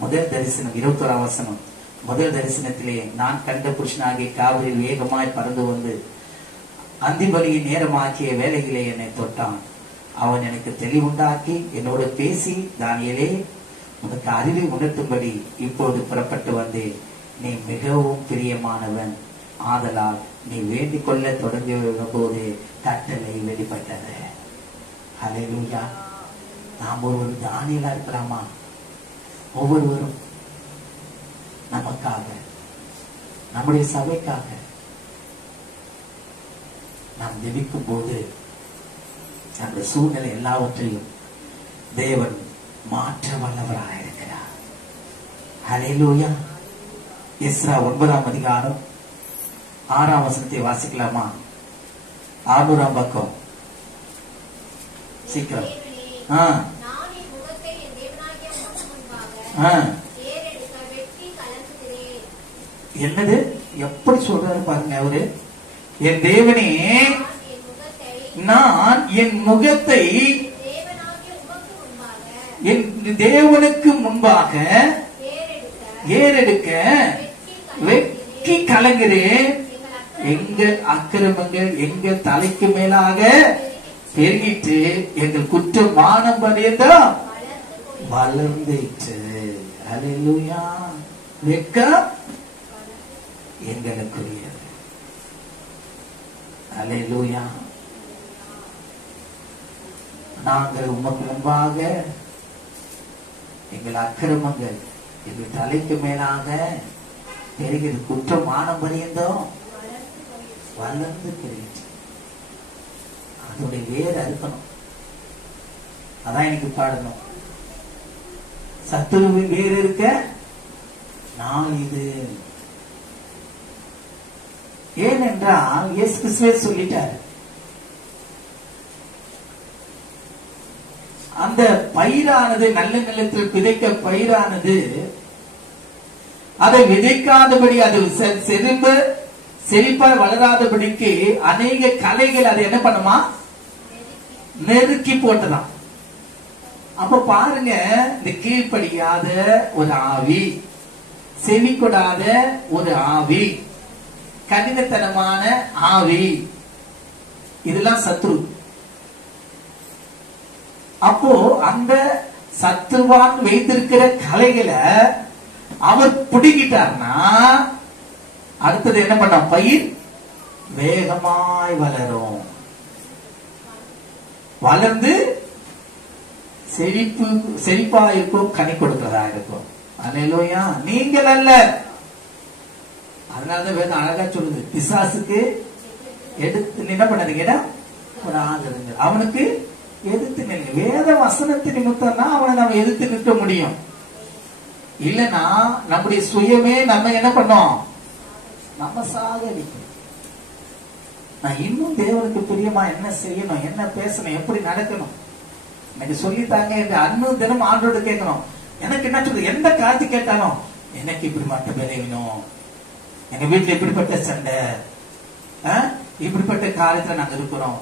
முதல் தரிசனம் 21ஆம் வசனம், முதல் தரிசனத்திலே நான் கண்ட புருஷனாகிய காவிரியில் வேகமாய் பறந்து வந்து அந்திபலியின் நேரமாக்கிய வேலைகளை என்னை தொட்டான். அவன் எனக்கு தெளிவுண்டாக்கி என்னோடு பேசி, தானியேலே, உனக்கு அறிவை உணர்த்தும்படி இப்போது புறப்பட்டு வந்தேன். நீ மிகவும் பிரியமானவன், ஆதலால் நீ வேண்டிக் கொள்ள தொடங்கிய போது கட்டளை வெளிப்பட்டது. ஹல்லேலூயா. நாம் ஒருவர் தானியேலா இருக்கலாமா? ஒவ்வொருவரும் நமக்காக, நம்முடைய சபைக்காக நாம் ஜெபிக்கும் போது அந்த சூழ்நிலை எல்லாவற்றையும் தேவன் மாற்ற வல்லவராக இருக்கிறார். ஹல்லேலூயா. எஸ்ரா 9ஆம் அதிகாரம் 6ஆம் வசனத்தை வாசிக்கலாமா? 600ஆம் பக்கம், சீக்கிரம். என்னது எப்படி சொல்றாரு பாருங்க அவரு. என் தேவனே, நான் என் முகத்தை என் தேவனுக்கு முன்பாக ஏறெடுக்க வெட்கி கலங்குகிறேன். எங்கள் அக்கிரமங்கள் எங்கள் தலைக்கு மேலாக பெருகிட்டு எங்கள் குற்றம் வானம் பரியந்தோ வளர்ந்துச்சு. ஹல்லேலூயா. வெட்கம் எங்களுக்குரியது. ஹல்லேலூயா. நாங்கள் உமக்கு முன்பாக எங்கள் அக்கிரமங்கள் எங்கள் தலைக்கு மேலாக பெருகிற குற்றம் வானம் பரியந்தோம் வளர்ந்து பெருகிச்சு. அதோடைய வேறு அறுக்கணும். அதான் எனக்கு பாடணும். சத்துருவின் வேறு இருக்க நான் இது. ஏனென்றால் இயேசு கிறிஸ்துவே சொல்லிட்டாரு, அந்த பயிரானது நல்ல நிலத்தில் விதைக்க பயிரானது அதை விதைக்காதபடி, அது செழிப்பா வளராதபடிக்கு அநேக கலைகள் அதை என்ன பண்ணுமா, நெருக்கி போட்டுதான். அப்ப பாருங்க, இந்த கீழ்ப்படியாத ஒரு ஆவி, செவி கொடாத ஒரு ஆவி, கடினத்தனமான ஆவி, இதெல்லாம் சத்ரு. அப்போ அந்த சத்ருவான் வைத்திருக்கிற கலைகளை அவர் பிடிக்கிட்டார்னா அடுத்தது என்ன பண்ண, பயிர் வேகமாய் வளரும். வளர்ந்து செழிப்பா இருக்கும், கனி கொடுக்கிறதா இருக்கும். அல்லேலூயா. நீங்கள் அல்ல. அதனாலதான் வேதம் அழகா சொல்லுது, பிசாசுக்கு எடுத்து என்ன பண்ணாதீங்க, அவனுக்கு எதிர்த்து நில்லுங்க. வேத வசனத்து நிமித்தம் தான் அவனை நம்ம எதிர்த்து நிற்க முடியும். இல்லைன்னா நம்முடைய சுயமே நம்ம என்ன பண்ணோம், நம்ம சாகடிக்கும். நான் இன்னும் தேவனுக்கு பிரியமா என்ன செய்யணும், என்ன பேசணும், எப்படி நடக்கணும், எனக்கு சொல்லித்தாங்க என்று அன்னும் தினம் ஆண்டோடு கேட்கணும். எனக்கு என்ன சொல்றது, எந்த காட்சி கேட்டாலும் எனக்கு இப்படி மட்டும் விளையணும், எங்க வீட்டுல இப்படிப்பட்ட சண்டை, இப்படிப்பட்ட காரியத்துல நாங்க இருக்கிறோம்,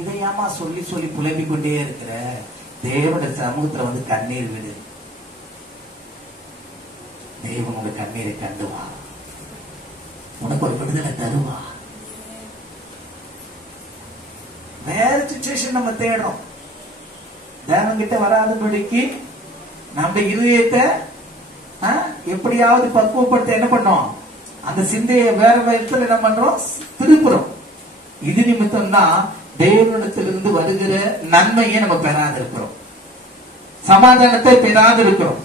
இதையாமா சொல்லி சொல்லி புலம்பிக் கொண்டே இருக்கிற. தேவனுடைய சமூகத்துல வந்து கண்ணீர் விடு. தேவனோட கண்ணீரை கண்டுவா, உனக்கு ஒரு விடுதலை தருவா. வேற சிச்சுவேஷன் நம்ம தேடுறோம். தேவன்கிட்ட வராதபடிக்கு நம்ம இருதயத்தை எப்படியாவது பக்குவப்படுத்த என்ன பண்ணோம், அந்த சிந்தையை வேற விதத்துல என்ன பண்றோம், திருப்புறோம். இது நிமித்தம் தான் தேவனிடத்திலிருந்து வருகிற நன்மையை நம்ம பெறாது இருக்கிறோம், சமாதானத்தை பெறாது இருக்கிறோம்.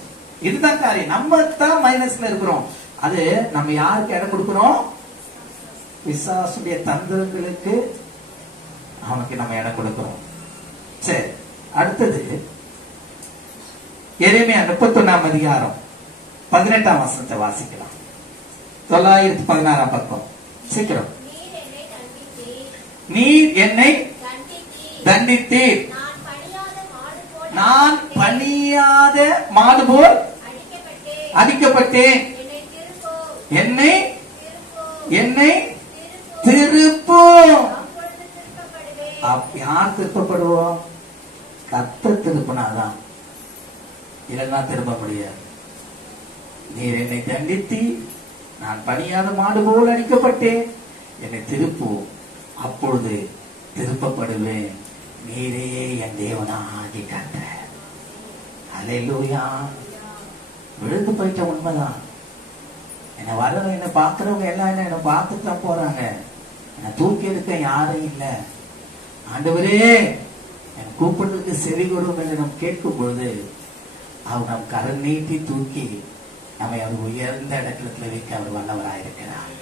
இதுதான் காரியம். நம்ம தான் மைனஸ்ல இருக்கிறோம். அது நம்ம யாருக்கு இடம் கொடுக்கிறோம், பிசாசுடைய தந்திரங்களுக்கு அவனுக்கு நம்ம இடம் கொடுக்கிறோம். சரி, அடுத்தது எரேமியா 31 அதிகாரம் 18 வசனத்தை வாசிக்கலாம். 916 பக்கம். சீக்கிரம். நீர் என்னை தண்டித்தீர், நான் பணியாத மாடு போல் அடிக்கப்பட்டேன், என்னை திருப்பும். யார் திருப்பப்படுவோம், கர்த்தர் திருப்பினாதான், இல்லைன்னா திரும்ப முடியாது. நீர் என்னை தண்டித்து நான் பணியாத மாடு போல் அடிக்கப்பட்டேன், என்னை திருப்பும், அப்பொழுது திருப்பப்படுவேன், நீரே என் தேவனாகி கண்ட. அல்லேலூயா. விழுந்து போயிட்ட உண்மைதான். என்னை வரவங்க, என்னை பாக்குறவங்க எல்லாம் என்ன பார்த்துட்டு தான் போறாங்க, என்னை தூக்கி எடுக்க யாரும் இல்லை. ஆண்டவரே என் கூப்பிடுறதுக்கு செவி கொடுக்கும் என்று நம்ம கேட்கும் பொழுது அவர் நம் கரம் நீட்டி தூக்கி நம்மை அவர் உயர்ந்த இடத்துல வைக்க அவர் வல்லவராயிருக்கிறார்.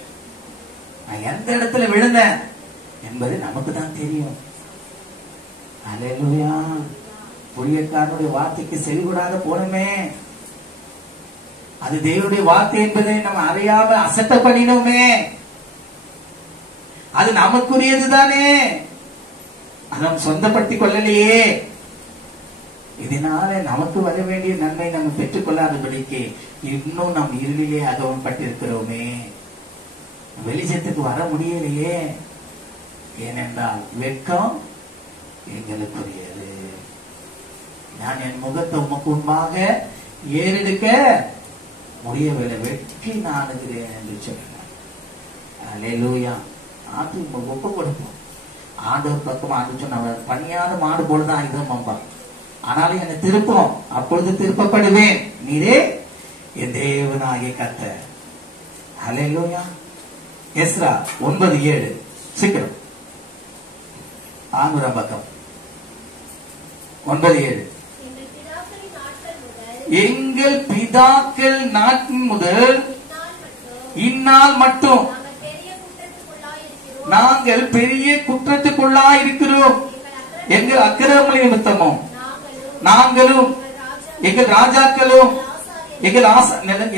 நான் எந்த இடத்துல விழுந்தேன் என்பது நமக்கு தான் தெரியும். அல்லேலூயா. புரியக்காரனுடைய வார்த்தைக்கு செவிகூடாத போனமே, அது தேவனுடைய வார்த்தை என்பதை நம்ம அறியாம அசட்ட பண்ணினோமே, அது நமக்குரியதுதானே, அதை நம்ம சொந்தப்படுத்திக் கொள்ளலையே. இதனால நமக்கு வர வேண்டிய நன்மை நம்ம பெற்றுக் கொள்ளாதபடிக்கு இன்னும் நம் இருளிலே அகவப்பட்டிருக்கிறோமே, வெளிச்சத்துக்கு வர முடியலையே. ஏனென்றால் வெட்கம் எங்களுக்குரியது. நான் என் முகத்தை உமக்கு முன்பாக ஏறெடுக்க முடியவில்லை, வெற்றி நாடுகிறேன் என்று சொன்னார். அல்லேலூயா. ஆண்டு ஒப்பு கொடுப்போம். ஆண்டவர் பக்கம் ஆண்டு சொன்ன பணியாத மாடு போலதான் இதுவும் அம்பா, ஆனாலும் என்னை திருப்போம், அப்பொழுது திருப்பப்படுவேன், நீரே என் தேவனாகிய கர்த்தர். அல்லேலூயா. எஸ்ரா 9:7. சீக்கிரம். 6 பக்கம் 9:7. எங்கள் பிதாக்கள் நாட்டின் முதல் இந்நாள் மட்டும் நாங்கள் பெரிய குற்றத்துக்குள்ளாய் இருக்கிறோம். எங்கள் அக்கிரம நிமித்தமும் நாங்களும் எங்கள் ராஜாக்களும் எங்கள்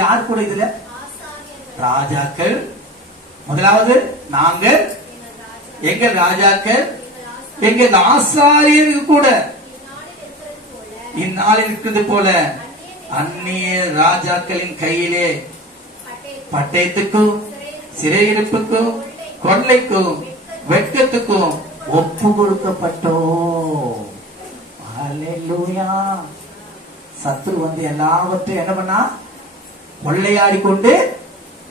யார் கூட இதுல ராஜாக்கள், முதலாவது நாங்கள், எங்கள் ராஜாக்கள், எங்கள் ஆசாரியர்கள் கூட இந்நாளில் இருக்கிறது போல அந்நிய ராஜாக்களின் கையிலே பட்டயத்துக்கும் சிறையிருப்புக்கும் கொள்ளைக்கும் வெட்கத்துக்கும் ஒப்பு கொடுக்கப்பட்டோம். ஹல்லேலூயா. சத்துரு வந்து எல்லாவற்றையும் என்ன பண்ணா? கொள்ளையாடி கொண்டு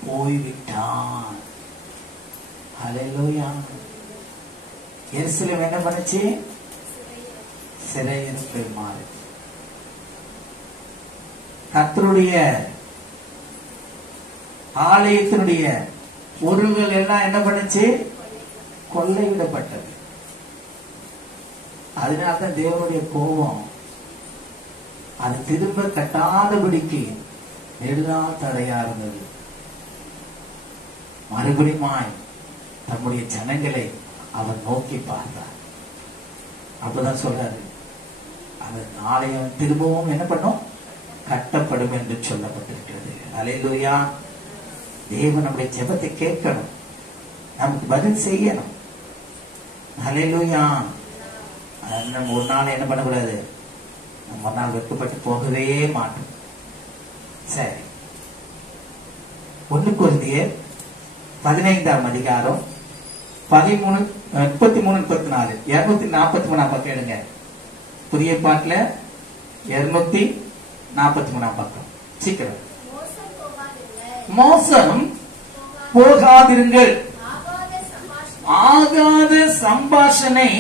போய்விட்டான். ஹல்லேலூயா. எருசலேம் என்ன பண்ணுச்சு? சிறையிருப்பை மாறி. கர்த்தருடைய ஆலயத்தினுடைய பொருள்கள் எல்லாம் என்ன பண்ணுச்சு? கொள்ளையிடப்பட்டது. அதனால்தான் தேவனுடைய கோபம் அது திரும்ப கட்டாதபடிக்கு நெடுநா தடையா இருந்தது. மறுபடியுமாய் தம்முடைய ஜனங்களை அவர் நோக்கி பார்த்தார். அப்பதான் சொல்றாரு, அந்த ஆலயம் திரும்பவும் என்ன பண்ணும்? கட்டப்படும் என்று சொல்லப்பட்டிருக்கிறது. அல்லேலூயா. தேவன் நம்முடைய ஜெபத்தை கேட்கணும், நமக்கு பதில் செய்யணும். அல்லேலூயா. நம்ம ஒரு நாள் என்ன பண்ணக்கூடாது? நம்ம ஒரு நாள் வெட்கப்பட்டு போகவே மாட்டோம். சரி, 1 கொரிந்தியர் 15ஆம் அதிகாரம் 13, 33, 34, 243 பக்கம் எடுங்க. புதிய பாட்டுல 243 பக்கம். சீக்கிரம். மோசம் போகாதிருங்கள், ஆகாத சம்பாஷணை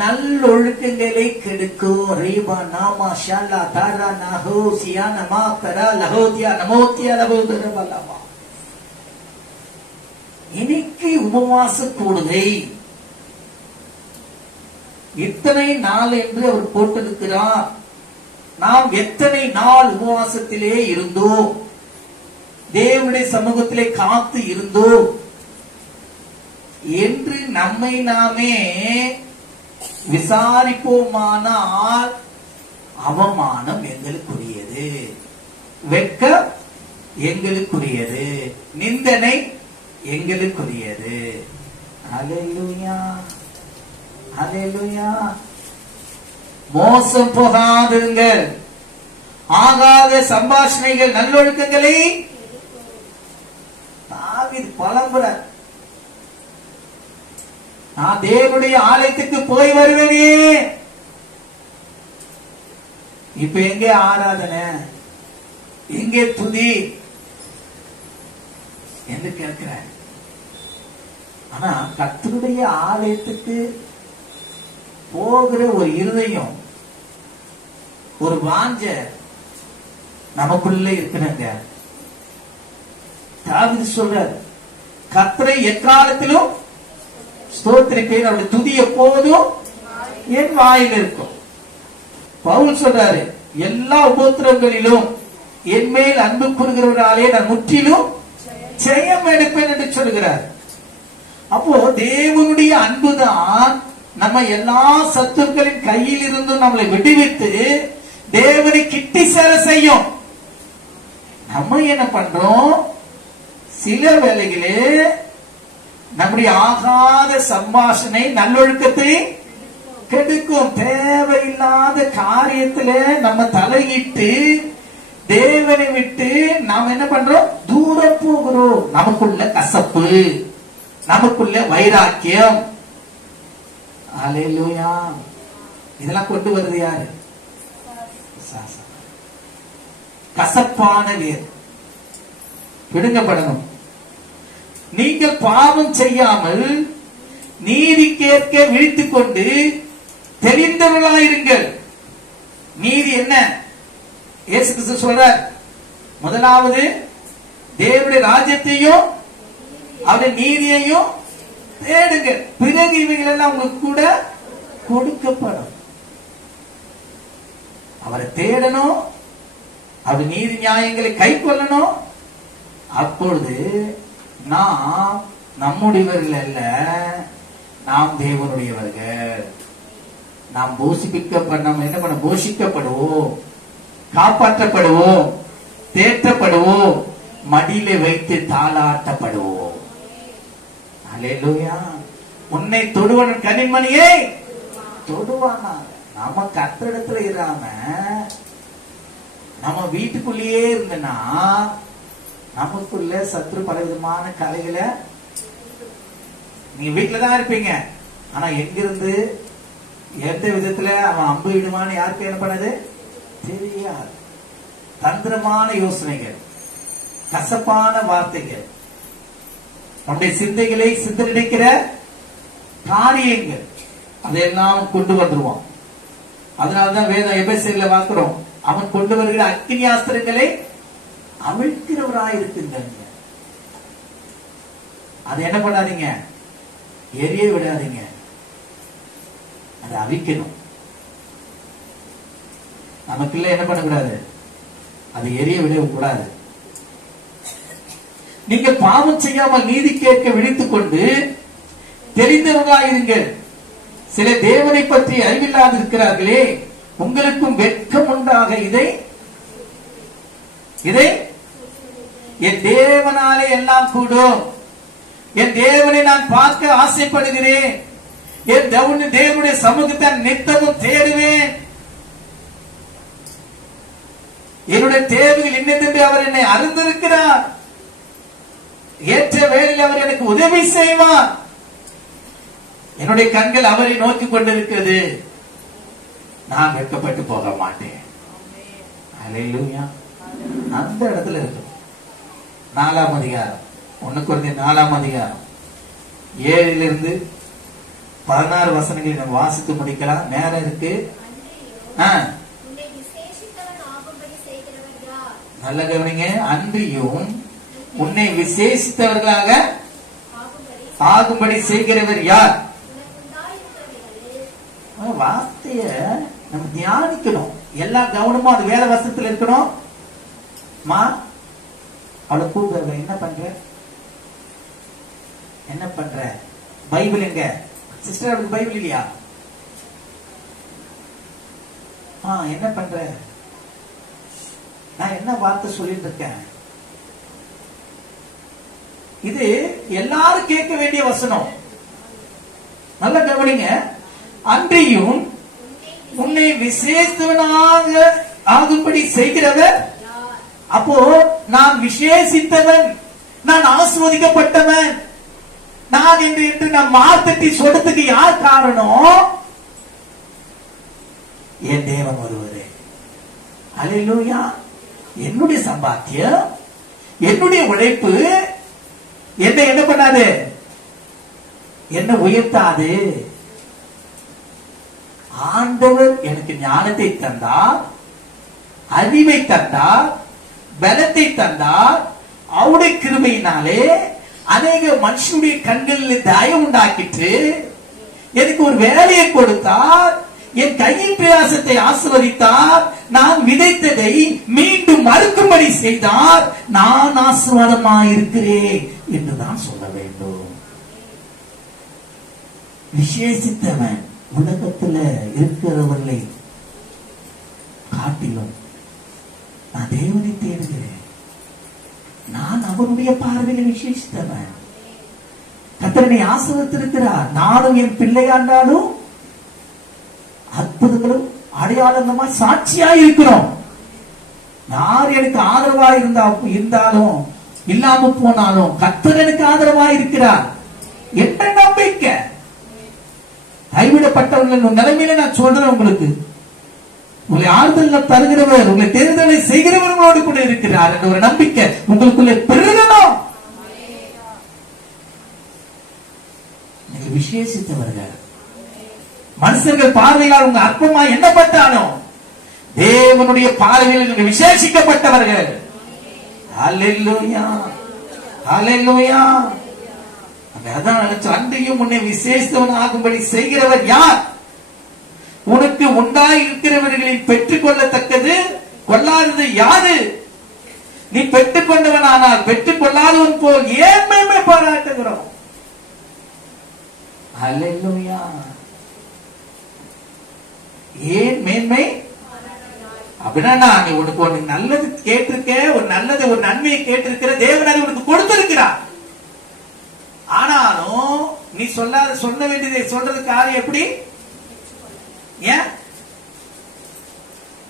நல்லொழுக்கங்களை கெடுக்கும். ரீபா நாமா ஷாலா தாரா நஹோ சியா நமா தரா லஹோதியா நமோத்தியா லஹோதர பல்லவா. இன்னைக்கு உபவாச கூடுகை இத்தனை நாள் என்று அவர் போட்டிருக்கிறார். நாம் எத்தனை நாள் உபவாசத்திலே இருந்தோம், தேவனுடைய சமூகத்திலே காத்து இருந்தோம் என்று நம்மை நாமே விசாரிப்போமானால் அவமானம் எங்களுக்குரியது, வெட்கம் எங்களுக்குரியது, நிந்தனை எங்களுக்குரியது. அல்லேலூயா, அல்லேலூயா. மோசம் போகாதிருங்கள், ஆகாத சம்பாஷணைகள் நல்லொழுக்கங்களை. தாவீது புலம்புறார், நான் தேவனுடைய ஆலயத்துக்கு போய் வருவேனே, இப்ப எங்கே ஆராதனை, எங்கே துதி என்று கேட்கிறார். ஆனா கர்த்தருடைய ஆலயத்துக்கு போகிற ஒரு இருதயம், ஒரு வாஞ்ச நமக்குள்ள இருக்கணுங்க. தாவீது சொல்றார், கர்த்தரை எக்காலத்திலும் ஸ்தோத்திரிப்பேன், அவருடைய துதி எப்போதும் என் வாயில் இருக்கும். பவுல் சொல்றாரு, எல்லா உபத்திரங்களிலும் என் மேல் அன்பு கூறுகிறவராலே நான் முற்றிலும் ஜெயம் எடுப்பேன் என்று சொல்கிறார். அப்போ தேவனுடைய அன்புதான் நம்ம எல்லா சத்துருக்களின் கையில் இருந்தும் நம்மளை விடுவித்து தேவனை கிட்டி சேர செய்யும். நம்ம என்ன பண்றோம்? சில வேளைகளே நம்முடைய ஆகாத சம்பாஷணை நல்லொழுக்கத்தை கெடுக்கும். தேவையில்லாத காரியத்துல நம்ம தலையிட்டு தேவனை விட்டு நாம் என்ன பண்றோம்? தூரம் போகிறோம். நமக்குள்ள கசப்பு, நமக்குள்ள வைராக்கியம். அல்லேலூயா. இதெல்லாம் கொண்டு வருது யாரு? கசப்பான வேர் பிடுங்கப்படணும். நீங்கள் பாவம் செய்யாமல் நீதி கேட்க விழித்துக் கொண்டு தெளிந்தவர்களாயிருங்கள். நீதி என்ன? இயேசு கிறிஸ்து சொல்றார், முதலாவது தேவனுடைய ராஜ்யத்தையும் அவருடைய நீதியையும் தேடுங்க, பிறகு இவைகள் எல்லாம் உங்களுக்கு கூட கொடுக்கப்படும். அவரை தேடணும், அவர் நீதி நியாயங்களை கை கொள்ளணும். அப்பொழுது நாம் நம்முடையவர்கள் அல்ல, நாம் தேவனுடையவர்கள். நாம் நம்ம என்ன பண்ண? போஷிக்கப்படுவோம், காப்பாற்றப்படுவோம், தேற்றப்படுவோம், மடியில வைத்து தாளாட்டப்படுவோம். அல்லேலூயா. உன்னை தொடுவன் கனிமணியை தொடுவானாங்க. நம்ம கத்திடத்துல இராம நம்ம வீட்டுக்குள்ளேயே இருந்தனா நமக்குள்ள சத்ரு பலவிதமான கலைகளை, நீங்க வீட்டுலதான் இருப்பீங்க, ஆனா எங்கிருந்து எந்த விதத்துல அவன் அம்பு இடுமான்னு யாருக்கு என்ன பண்ணது தெரியாது. தந்திரமான யோசனைகள், கசப்பான வார்த்தைகள், நம்முடைய சிந்தைகளை சிதறடிக்கிற காரியங்கள், அதையெல்லாம் கொண்டு வந்துருவான். அதனாலதான் வேதம் எபேசியர்ல பார்க்கிறோம், அவன் கொண்டு வருகிற அக்கினி ஆஸ்திரங்களை அவிழ்க்கிறவராயிருக்கின்றாங்க. அதை என்ன பண்ணாதீங்க, எரிய விடாதீங்க, அதை அவிக்கணும். நமக்குள்ள என்ன பண்ணக்கூடாது, அதை எரிய விட கூடாது. நீங்கள் பாவம் செய்யாமல் நீதி கேட்க விழித்துக் கொண்டு தெரிந்தவர்களாயிருங்கள். சில தேவனை பற்றி அறிவில்லாதிருக்கிறார்களே, உங்களுக்கும் வெட்கம் உண்டாக இதை என் தேவனாலே எல்லாம் கூடும், என் தேவனை நான் பார்க்க ஆசைப்படுகிறேன், என் தேவனுடைய சமூகத்தை நித்தமும் தேடுவேன், என்னுடைய தேவைகள் இன்னதென்று அவர் என்னை அறிந்திருக்கிறார், ஏற்ற வேளையில் அவர் எனக்கு உதவி செய்வார், என்னுடைய கண்கள் அவரை நோக்கி கொண்டிருக்கிறது, நான் வெட்கப்பட்டு போக மாட்டேன். அல்லேலூயா. அந்த இடத்துல இருக்கு. 4ஆம் அதிகாரம் 1 கொரிந்தியர் 4ஆம் அதிகாரம் 7 16 வசனங்களை நம்ம வாசித்து முடிக்கலாம், நேரம் இருக்கு. நல்ல கவனிங்க. அன்றியும் உன்னை விசேஷித்தவர்களாக ஆகும்படி செய்கிறவர் யார்? வார்த்தைய நம்ம தியானிக்கணும். எல்லா கவனமும் அது வேலை வசத்துல இருக்கணும். அவளை கூப்பிடுற, என்ன பண்ற பைபிள் எங்க சிஸ்டர்? அவளுக்கு பைபிள் இல்லையா? என்ன பண்ற? நான் என்ன வார்த்தை சொல்லிட்டு இருக்கேன்? இது எல்லாரும் கேட்க வேண்டிய வசனம். நல்ல கவனிங்க. அன்றியும் உன்னை விசேஷவனாக ஆகும்படி செய்கிறவர். அப்போ நான் விசேஷித்தவன், நான் ஆஸ்வதிக்கப்பட்டவன், நான் என்று நான் மார்த்தட்டி சொல்றதுக்கு யார் காரணம்? என் தேவன் ஒருவரே. அல்லேலூயா. என்னுடைய சம்பாத்தியம், என்னுடைய உழைப்பு என்ன பண்ணாது, என்ன உயர்த்தாது. ஆண்டவர் எனக்கு ஞானத்தை தந்தார், அறிவை தந்தார், பலத்தை தந்தார். அவருடைய கிருபையினாலே அநேக மனுஷனுடைய கண்களில் தயவு உண்டாக்கிட்டு எனக்கு ஒரு வேலையை கொடுத்தார், என் கையின் பிரயாசத்தை ஆசீர்வதித்தார், நான் விதைத்ததை மீண்டும் மறுக்கும்படி செய்தார், நான் ஆசீர்வாதமாயிருக்கிறேன் என்றுதான் சொல்ல வேண்டும். விசேஷித்தவன் உலகத்துல இருக்கிறவர்களை காட்டிலும் நான் தேவனை தேடுகிறேன். நான் அவருடைய பார்வையில் விசேஷித்தவன். கர்த்தரை ஆசீர்வதித்திருக்கிறார். நானும் என் பிள்ளையாண்டாலும் அற்புதங்களும் அடையாளமா சாட்சியா இருக்கிறோம். யார் எனக்கு ஆதரவா இருந்தாலும் இல்லாம போனாலும் கர்த்தர் எனக்கு ஆதரவா இருக்கிறார் என்ற நம்பிக்கை. கைவிடப்பட்டவர்கள் நிலைமையில நான் சொல்றேன், உங்களுக்கு உங்களை ஆறுதல் தருகிறவர், உங்களை தேர்தலை செய்கிறவர்களோடு கூட இருக்கிறார் என்ற ஒரு நம்பிக்கை உங்களுக்குள்ளே பெருகணும். விசேஷித்தவர்கள் மனுஷர்கள் பார்வையால் உங்க அற்பமா எண்ணப்பட்டாலும் தேவனுடைய பார்வையில் விசேஷிக்கப்பட்டவர்கள். அல்லேலூயா, அல்லேலூயா. அதான் நினைச்சு, அன்றையும் உன்னை விசேஷவன் ஆகும்படி செய்கிறவர் யார்? உனக்கு உண்டாய் இருக்கிறவர்களில் பெற்றுக் கொள்ளத்தக்கது கொள்ளாதது யாது? நீ பெற்றுக் கொண்டவனானால் பெற்றுக் கொள்ளாதவன் போல் ஏன் மேன்மை பாராட்டுகிறோம்? அல்லேலூயா. ஏன் மேன்மை? அப்படின்னா நீ உனக்கு ஒரு நல்லது கேட்டிருக்க, ஒரு நல்லது ஒரு நன்மையை கேட்டிருக்கிற, தேவன் அதை உனக்கு கொடுத்திருக்கிறார். ஆனாலும் நீ சொல்ல வேண்டியதை சொல்றதுக்கு ஆறு எப்படி? ஏன்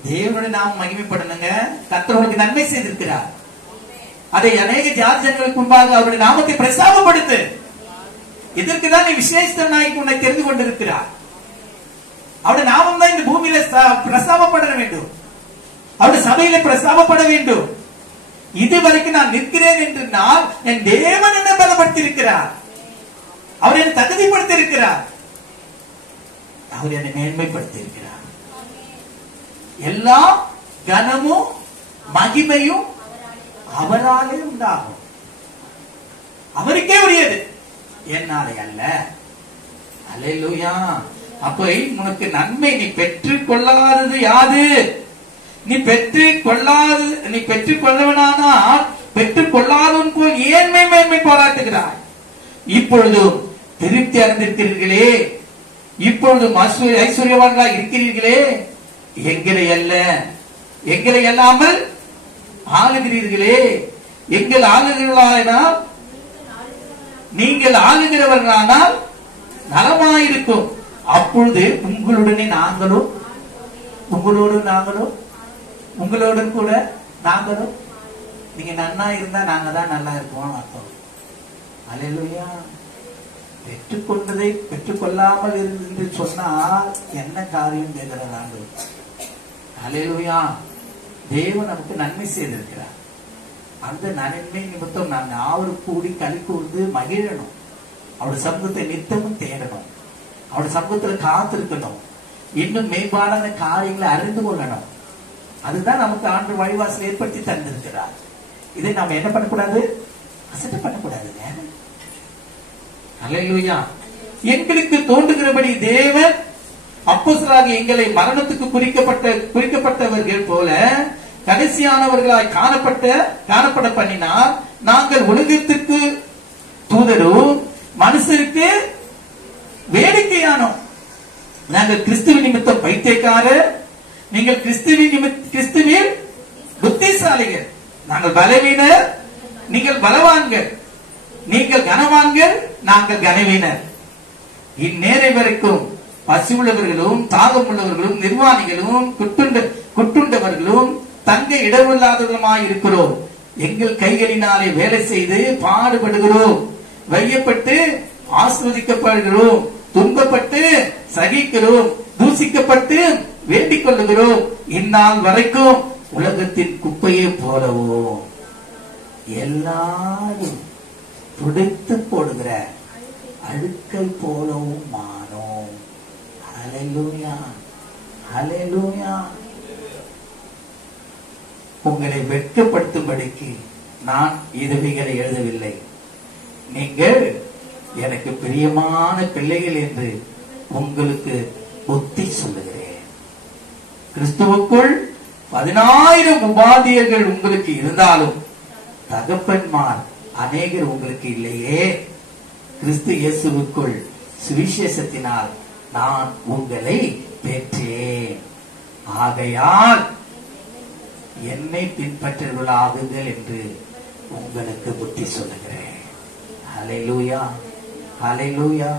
தேவனுடைய நாம மகிமைப்படணுங்க. கர்த்தருக்கு நன்மை செய்திருக்கிறார். அதை அநேக ஜாதிகளுக்கு முன்பாக அவருடைய நாமத்தை பிரஸ்தாபப்படுத்து. இதற்குதான் நீ விசேஷனாய் உன்னை தெரிந்து கொண்டிருக்கிறார். அவருடைய நாமம் தான் இந்த பூமியில பிரஸ்தாபப்பட வேண்டும். அவருடைய சபையில பிரஸ்தாபப்பட வேண்டும். இதுவரைக்கும் நான் நிற்கிறேன் என்று நான் என் தேவன் என்னை பலப்படுத்தி இருக்கிறார். அவர் என்னை தகுதிப்படுத்தி இருக்கிறார். அவர் என்னை மேன்மைப்படுத்தி இருக்கிறார். எல்லா கனமும் மகிமையும் அவராலே உண்டாகும். அவருக்கே உரியது, என்னாலே அல்ல. அல்லேலூயா. அப்ப உனக்கு நன்மை நீ பெற்றுக் கொள்ளாதது யாது? நீ பெற்றுக் கொள்ளவனானால் பெற்றுக் கொள்ளாதவன் போல் ஏன் மேன்மை பாராட்டுகிறாய்? இப்பொழுதும் திருப்தி அடைந்திருக்கிறீர்களே, இப்பொழுதும் ஐஸ்வர்யவான்களாக இருக்கிறீர்களே, எங்களை அல்லாமல் ஆளுகிறீர்களே. எங்கள் ஆளுகிறவர்களானால் நீங்கள் ஆளுகிறவர்களானால் நலமாயிருக்கும். அப்பொழுது உங்களுடனே நாங்களும் உங்களோடு கூட நாங்களும், நீங்க நன்னா இருந்தா நாங்க தான் நல்லா இருப்போம் அர்த்தம். அல்லேலூயா. பெற்றுக்கொண்டதை பெற்றுக்கொள்ளாமல் என்று சொன்னால் என்ன காரியம் கேட்கிறாங்க? அல்லேலூயா. தேவன் நமக்கு நன்மை செய்திருக்கிறார். அந்த நன்மை நிமித்தம் நாம் யாவரும் கூடி களி கூர்ந்து மகிழணும். அவருடைய சமூகத்தை நித்தமும் தேடணும். அவருடைய சமூகத்தில் காத்திருக்கணும். இன்னும் மேம்பாடான காரியங்களை அறிந்து கொள்ளணும். அதுதான் நமக்கு ஆண்டு வழிவாசல் ஏற்படுத்தி தந்திருக்கிறார். இதை நாம் என்ன பண்ணக்கூடாது? அசட்டை பண்ணக்கூடாதுங்க. அல்லேலூயா. எங்களுக்கு தோன்றுகிறபடி தேவன் அப்போஸ்தலராக எங்களை மரணத்துக்கு குறிக்கப்பட்டவர்கள் போல கடைசியானவர்களாய் காணப்பட பண்ணினார். நாங்கள் உலகத்துக்கு தூதரும் மனுஷருக்கு வேடிக்கையானோம். நாங்கள் கிறிஸ்துவின் நிமித்தம் பைத்தியக்காரர், நீங்கள் கிறிஸ்துவில் புத்திசாலிகள். நாங்கள் பலவீனர், நீங்கள் பலவான்கள். நீங்கள் கனவான்கள், நாங்கள் கனவீனர். இந்நேரம் வரைக்கும் பசி உள்ளவர்களும் தாகம் உள்ளவர்களும் நிர்வாணிகளும் குட்டுண்டவர்களும் தங்க இடமில்லாதவர்களுமாய் இருக்கிறோம். எங்கள் கைகளினாலே வேலை செய்து பாடுபடுகிறோம், வையப்பட்டு ஆஸ்வதிக்கப்படுகிறோம், துன்பப்பட்டு சகிக்கிறோம், தூசிக்கப்பட்டு வேண்டிக் கொள்ளுகிறோம். இந்நாள் வரைக்கும் உலகத்தின் குப்பையை போலவோ எல்லாரும் துடைத்து போடுகிற அழுக்கை போலவும் மானோம். ஹல்லேலூயா, ஹல்லேலூயா. உங்களை வெட்கப்படுத்தும்படிக்கு நான் இதுவைகளை எழுதவில்லை. நீங்கள் எனக்கு பிரியமான பிள்ளைகள் என்று உங்களுக்கு புத்தி சொல்லுகிறேன். கிறிஸ்துவுக்குள் 10,000 உபாத்தியர்கள் உங்களுக்கு இருந்தாலும் தகப்பன்மார் அநேகர் உங்களுக்கு இல்லையே. கிறிஸ்து இயேசுவுக்குள் சுவிசேஷத்தினால் நான் உங்களை பெற்றேன். ஆகையால் என்னை பின்பற்றுவீர்களாகுங்கள் என்று உங்களுக்கு புத்தி சொல்லுகிறேன். ஹல்லேலூயா, ஹல்லேலூயா.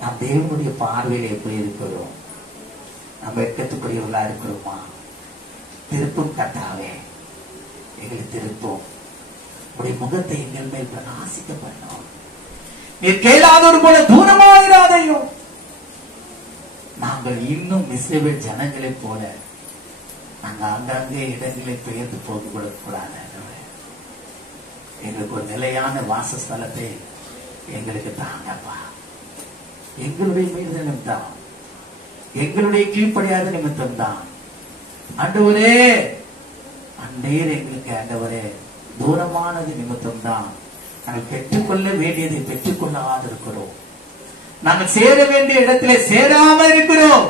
நாம் தேவனுடைய பார்வையில் எப்படி இருக்கிறோம்? நம்ம வெட்கத்துக்குரியவர்களா இருக்கிறோமா? திருப்பும் கர்த்தாவே, எங்களை திருப்போம். உடைய முகத்தை எங்கள் மேல் பிரகாசிக்க பண்ணோம். நீர் கேளாதோர் போல தூரமாயிராதையும். நாங்கள் இன்னும் இஸ்ரவேல் ஜனங்களைப் போல நாங்கள் அங்கங்கே இடங்களை பெயர்ந்து போகக்கூடாது. எங்களுக்கு ஒரு நிலையான வாசஸ்தலத்தை எங்களுக்கு தாங்கப்பா. எங்களுடைய மீது நிமித்தம், எங்களுடைய கீழ்ப்படியாத நிமித்தம் தான் ஆண்டவரே, அந்நேர் எங்களுக்கு ஆண்டவரே தூரமானது நிமித்தம் தான் நாங்கள் பெற்றுக்கொள்ள வேண்டியதை பெற்றுக்கொள்ளாது இருக்கிறோம். நாங்கள் சேர வேண்டிய இடத்திலே சேராம இருக்கிறோம்.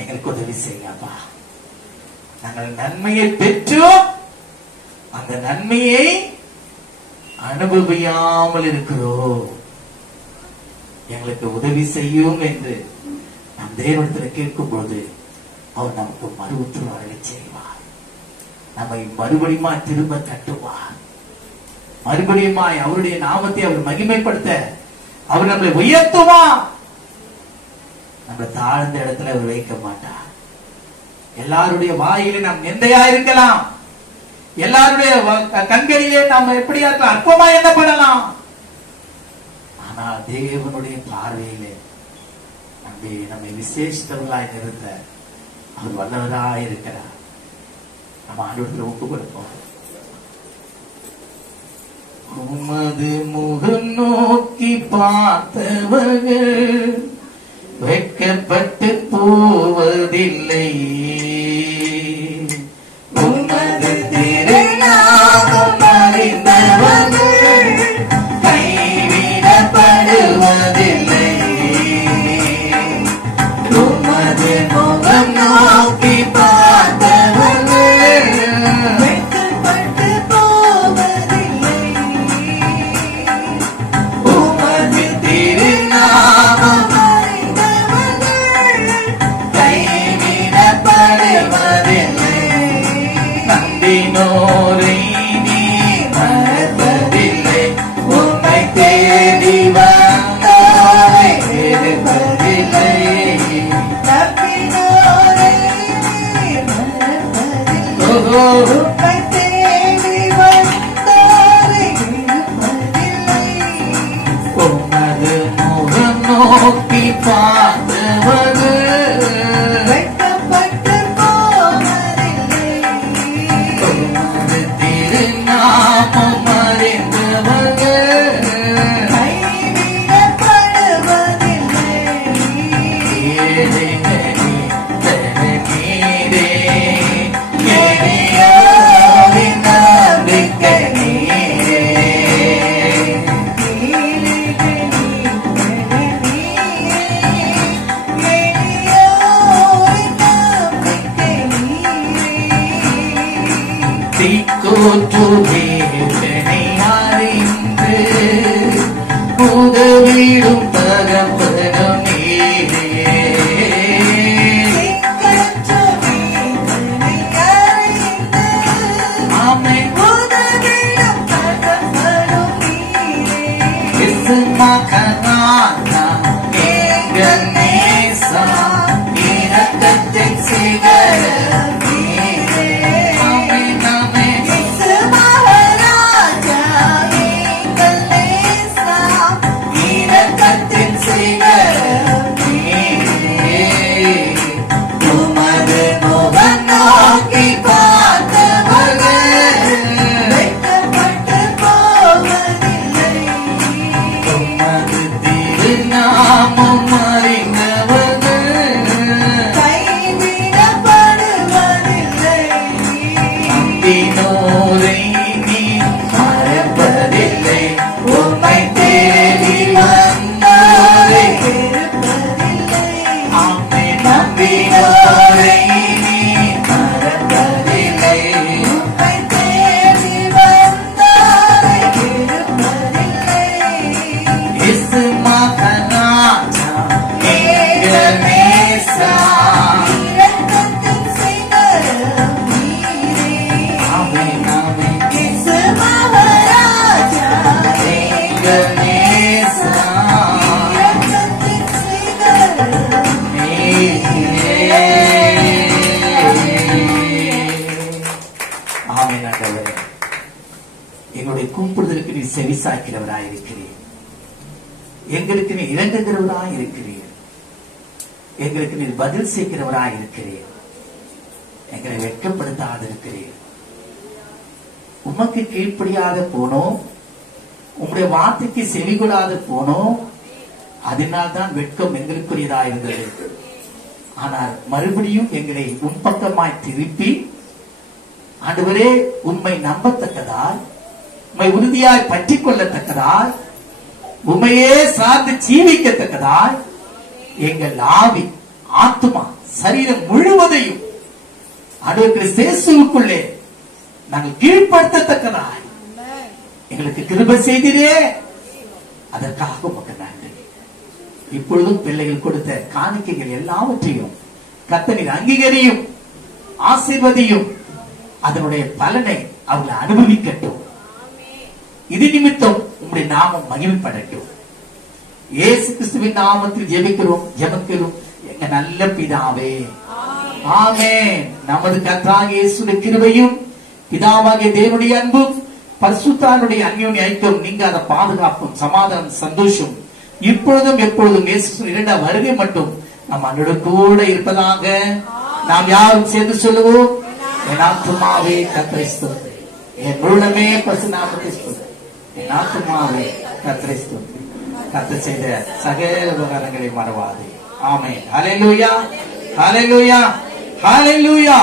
எங்களுக்கு உதவி செய்யப்பா. நாங்கள் நன்மையை பெற்றோம், அந்த நன்மையை அனுபவியாமல் இருக்கிறோம். எங்களுக்கு உதவி செய்யும் என்று நம் தேவனிடத்தில் கேட்கும் போது அவர் நமக்கு மறு உத்தரவாதங்களை செய்வார். நம்மை மறுபடியுமா திரும்ப கட்டுவார். மறுபடியுமாய் அவருடைய நாமத்தை அவர் மகிமைப்படுத்த அவர் நம்மளை உயர்த்துவார். நம்மளை தாழ்ந்த இடத்துல அவர் வைக்க மாட்டார். எல்லாருடைய வாயிலே நாம் நிந்தையா இருக்கலாம், எல்லாருடைய கண்களிலே நாம் எப்படியா இருக்கலாம், அற்பமா என்ன பண்ணலாம். ஆனா தேவனுடைய பார்வையிலே நம்மை விசேஷித்தவர்களாய் நிறுத்த அவர் வல்லவராய் இருக்கிறார். நம்ம ஆண்டவரத்தில் ஒப்பு கொடுப்போம். உமது முகம் நோக்கி பார்த்தவர்கள் வெட்கப்பட்டு போவதில்லை. உமது திருநாமம் அறிந்தவர்கள் கைவிடப்படுவதில்லை. உமது முகம் நோக்கி பார்த்தவர்கள் வெட்கப்பட்டு போவதில்லை. உமது திருநாமம் நம்பினோரை நீ மறப்பதில்லை. உம்மை தேடி வந்தோரை வெறுப்பதில்லை. நம்பினோரை நீ மறப்பதில்லை. உம்மை தேடி வந்தோரை வெறுப்பதில்லை. உமது முகம் நோக்கி பார்த்தவது உதவிடும் தகப்பனும் நீரே. ஆமென். உதவிடும் தகப்பனும் நீரே. இசுமகனானா எங்கள் நேசா இரக்கத்தின் சிகரம் நீரே. ஆமென் ஆமென். இசுமகராஜா எங்கள் நேசா இரக்கத்தின் சிகரம் நீரே. உமது முகம் நோக்கி பார்த்தவர்கள் வெட்கப்பட்டு போவதில்லை. உமது திருநாமம் அறிந்தவர்கள் கைவிடப்படுவதில்லை. நம்பினோரை நீ மறப்பதில்லை. உம்மை தேடி வந்தோரை வெறுப்பதில்லை. ஆமென். நம்பினோரை நீ மறப்பதில்லை. உம்மை தேடி வந்தோரை வெறுப்பதில்லை. இசுமகனானா எங்கள் நேசா இரக்கத்தின் சிகரம் நீரே. ஆமென் ஆமென். இசுமகராஜா எங்கள் நேசா இரக்கத்தின் சிகரம் நீரே. ஆமென் ஆண்டவரே, எங்களுடைய கூப்பிடுதலுக்கு நீ செவிசாய்க்கிறவராயிருக்கிறீர். எங்களுக்கு நீ இறங்குகிறவராயிருக்கிறீர். எங்களுக்கு நீ பதில் செய்கிறவராயிருக்கிறீர். எங்களை வெட்கப்படுத்தாதிருக்கிறீர். உமக்கு கீழ்ப்படியாத போனோம், உம்முடைய வார்த்தைக்கு செவிகொடாத போனோம். அதனால் தான் வெட்கம் எங்களுக்குரியதாயிருந்தது. ஆனால் மறுபடியும் எங்களை உன்பக்கமாய் திருப்பி, ஆண்டவரே உம்மை நம்பத்தக்கதாய், உம்மை உறுதியாய் பற்றி கொள்ளத்தக்கதாய், உம்மையே சார்ந்து ஜீவிக்கத்தக்கதாய் எங்கள் ஆவி, ஆத்மா, சரீரம் முழுவதையும் ஆண்டவர் இயேசுவுக்குள்ளே நாங்கள் கீழ்ப்படுத்தத்தக்கதாய் எங்களுக்கு கிருபை செய்தீரே. அதற்காக உமக்கு நன்றி. இப்பொழுதும் பிள்ளைகள் கொடுத்த காணிக்கைகள் எல்லாவற்றையும் கர்த்தர் அங்கீகரியும், ஆசீர்வதியும். அதனுடைய பலனை அவர்கள் அனுபவிக்கட்டும். இது நிமித்தம் உம்முடைய நாமம் மகிமைப்படட்டும். இயேசு கிறிஸ்துவின் நாமத்தில் ஜெபிக்கிறோம், ஜெபிக்கிறோம் எங்க நல்ல பிதாவே. ஆமென். நமது கர்த்தராகிய இயேசுவின் கிருபையும் பிதாவாகிய தேவனுடைய அன்பும் பரிசுத்தானுடைய அந்யோன்ய ஐக்கியம் நீங்காத பாதுகாப்பும் சமாதானம் சந்தோஷம் இப்பொழுதும் எப்பொழுதும் இயேசு இரண்டாம் வருகை மட்டும் நம் அன்னோடு இருப்பதாக நாம் யாரும் சேர்ந்து சொல்லுவோம். என் ஆத்துமாவே கர்த்தரை ஸ்தோத்திரி, என் உள்ளமே பரிசுநாமத்தை ஸ்தோத்திரி, என் ஆத்துமாவே கர்த்தரை ஸ்தோத்திரி. கர்த்தர் செய்த சகல உபகாரங்களை மறவாதே. ஆமென். ஹல்லேலூயா, ஹல்லேலூயா, ஹல்லேலூயா.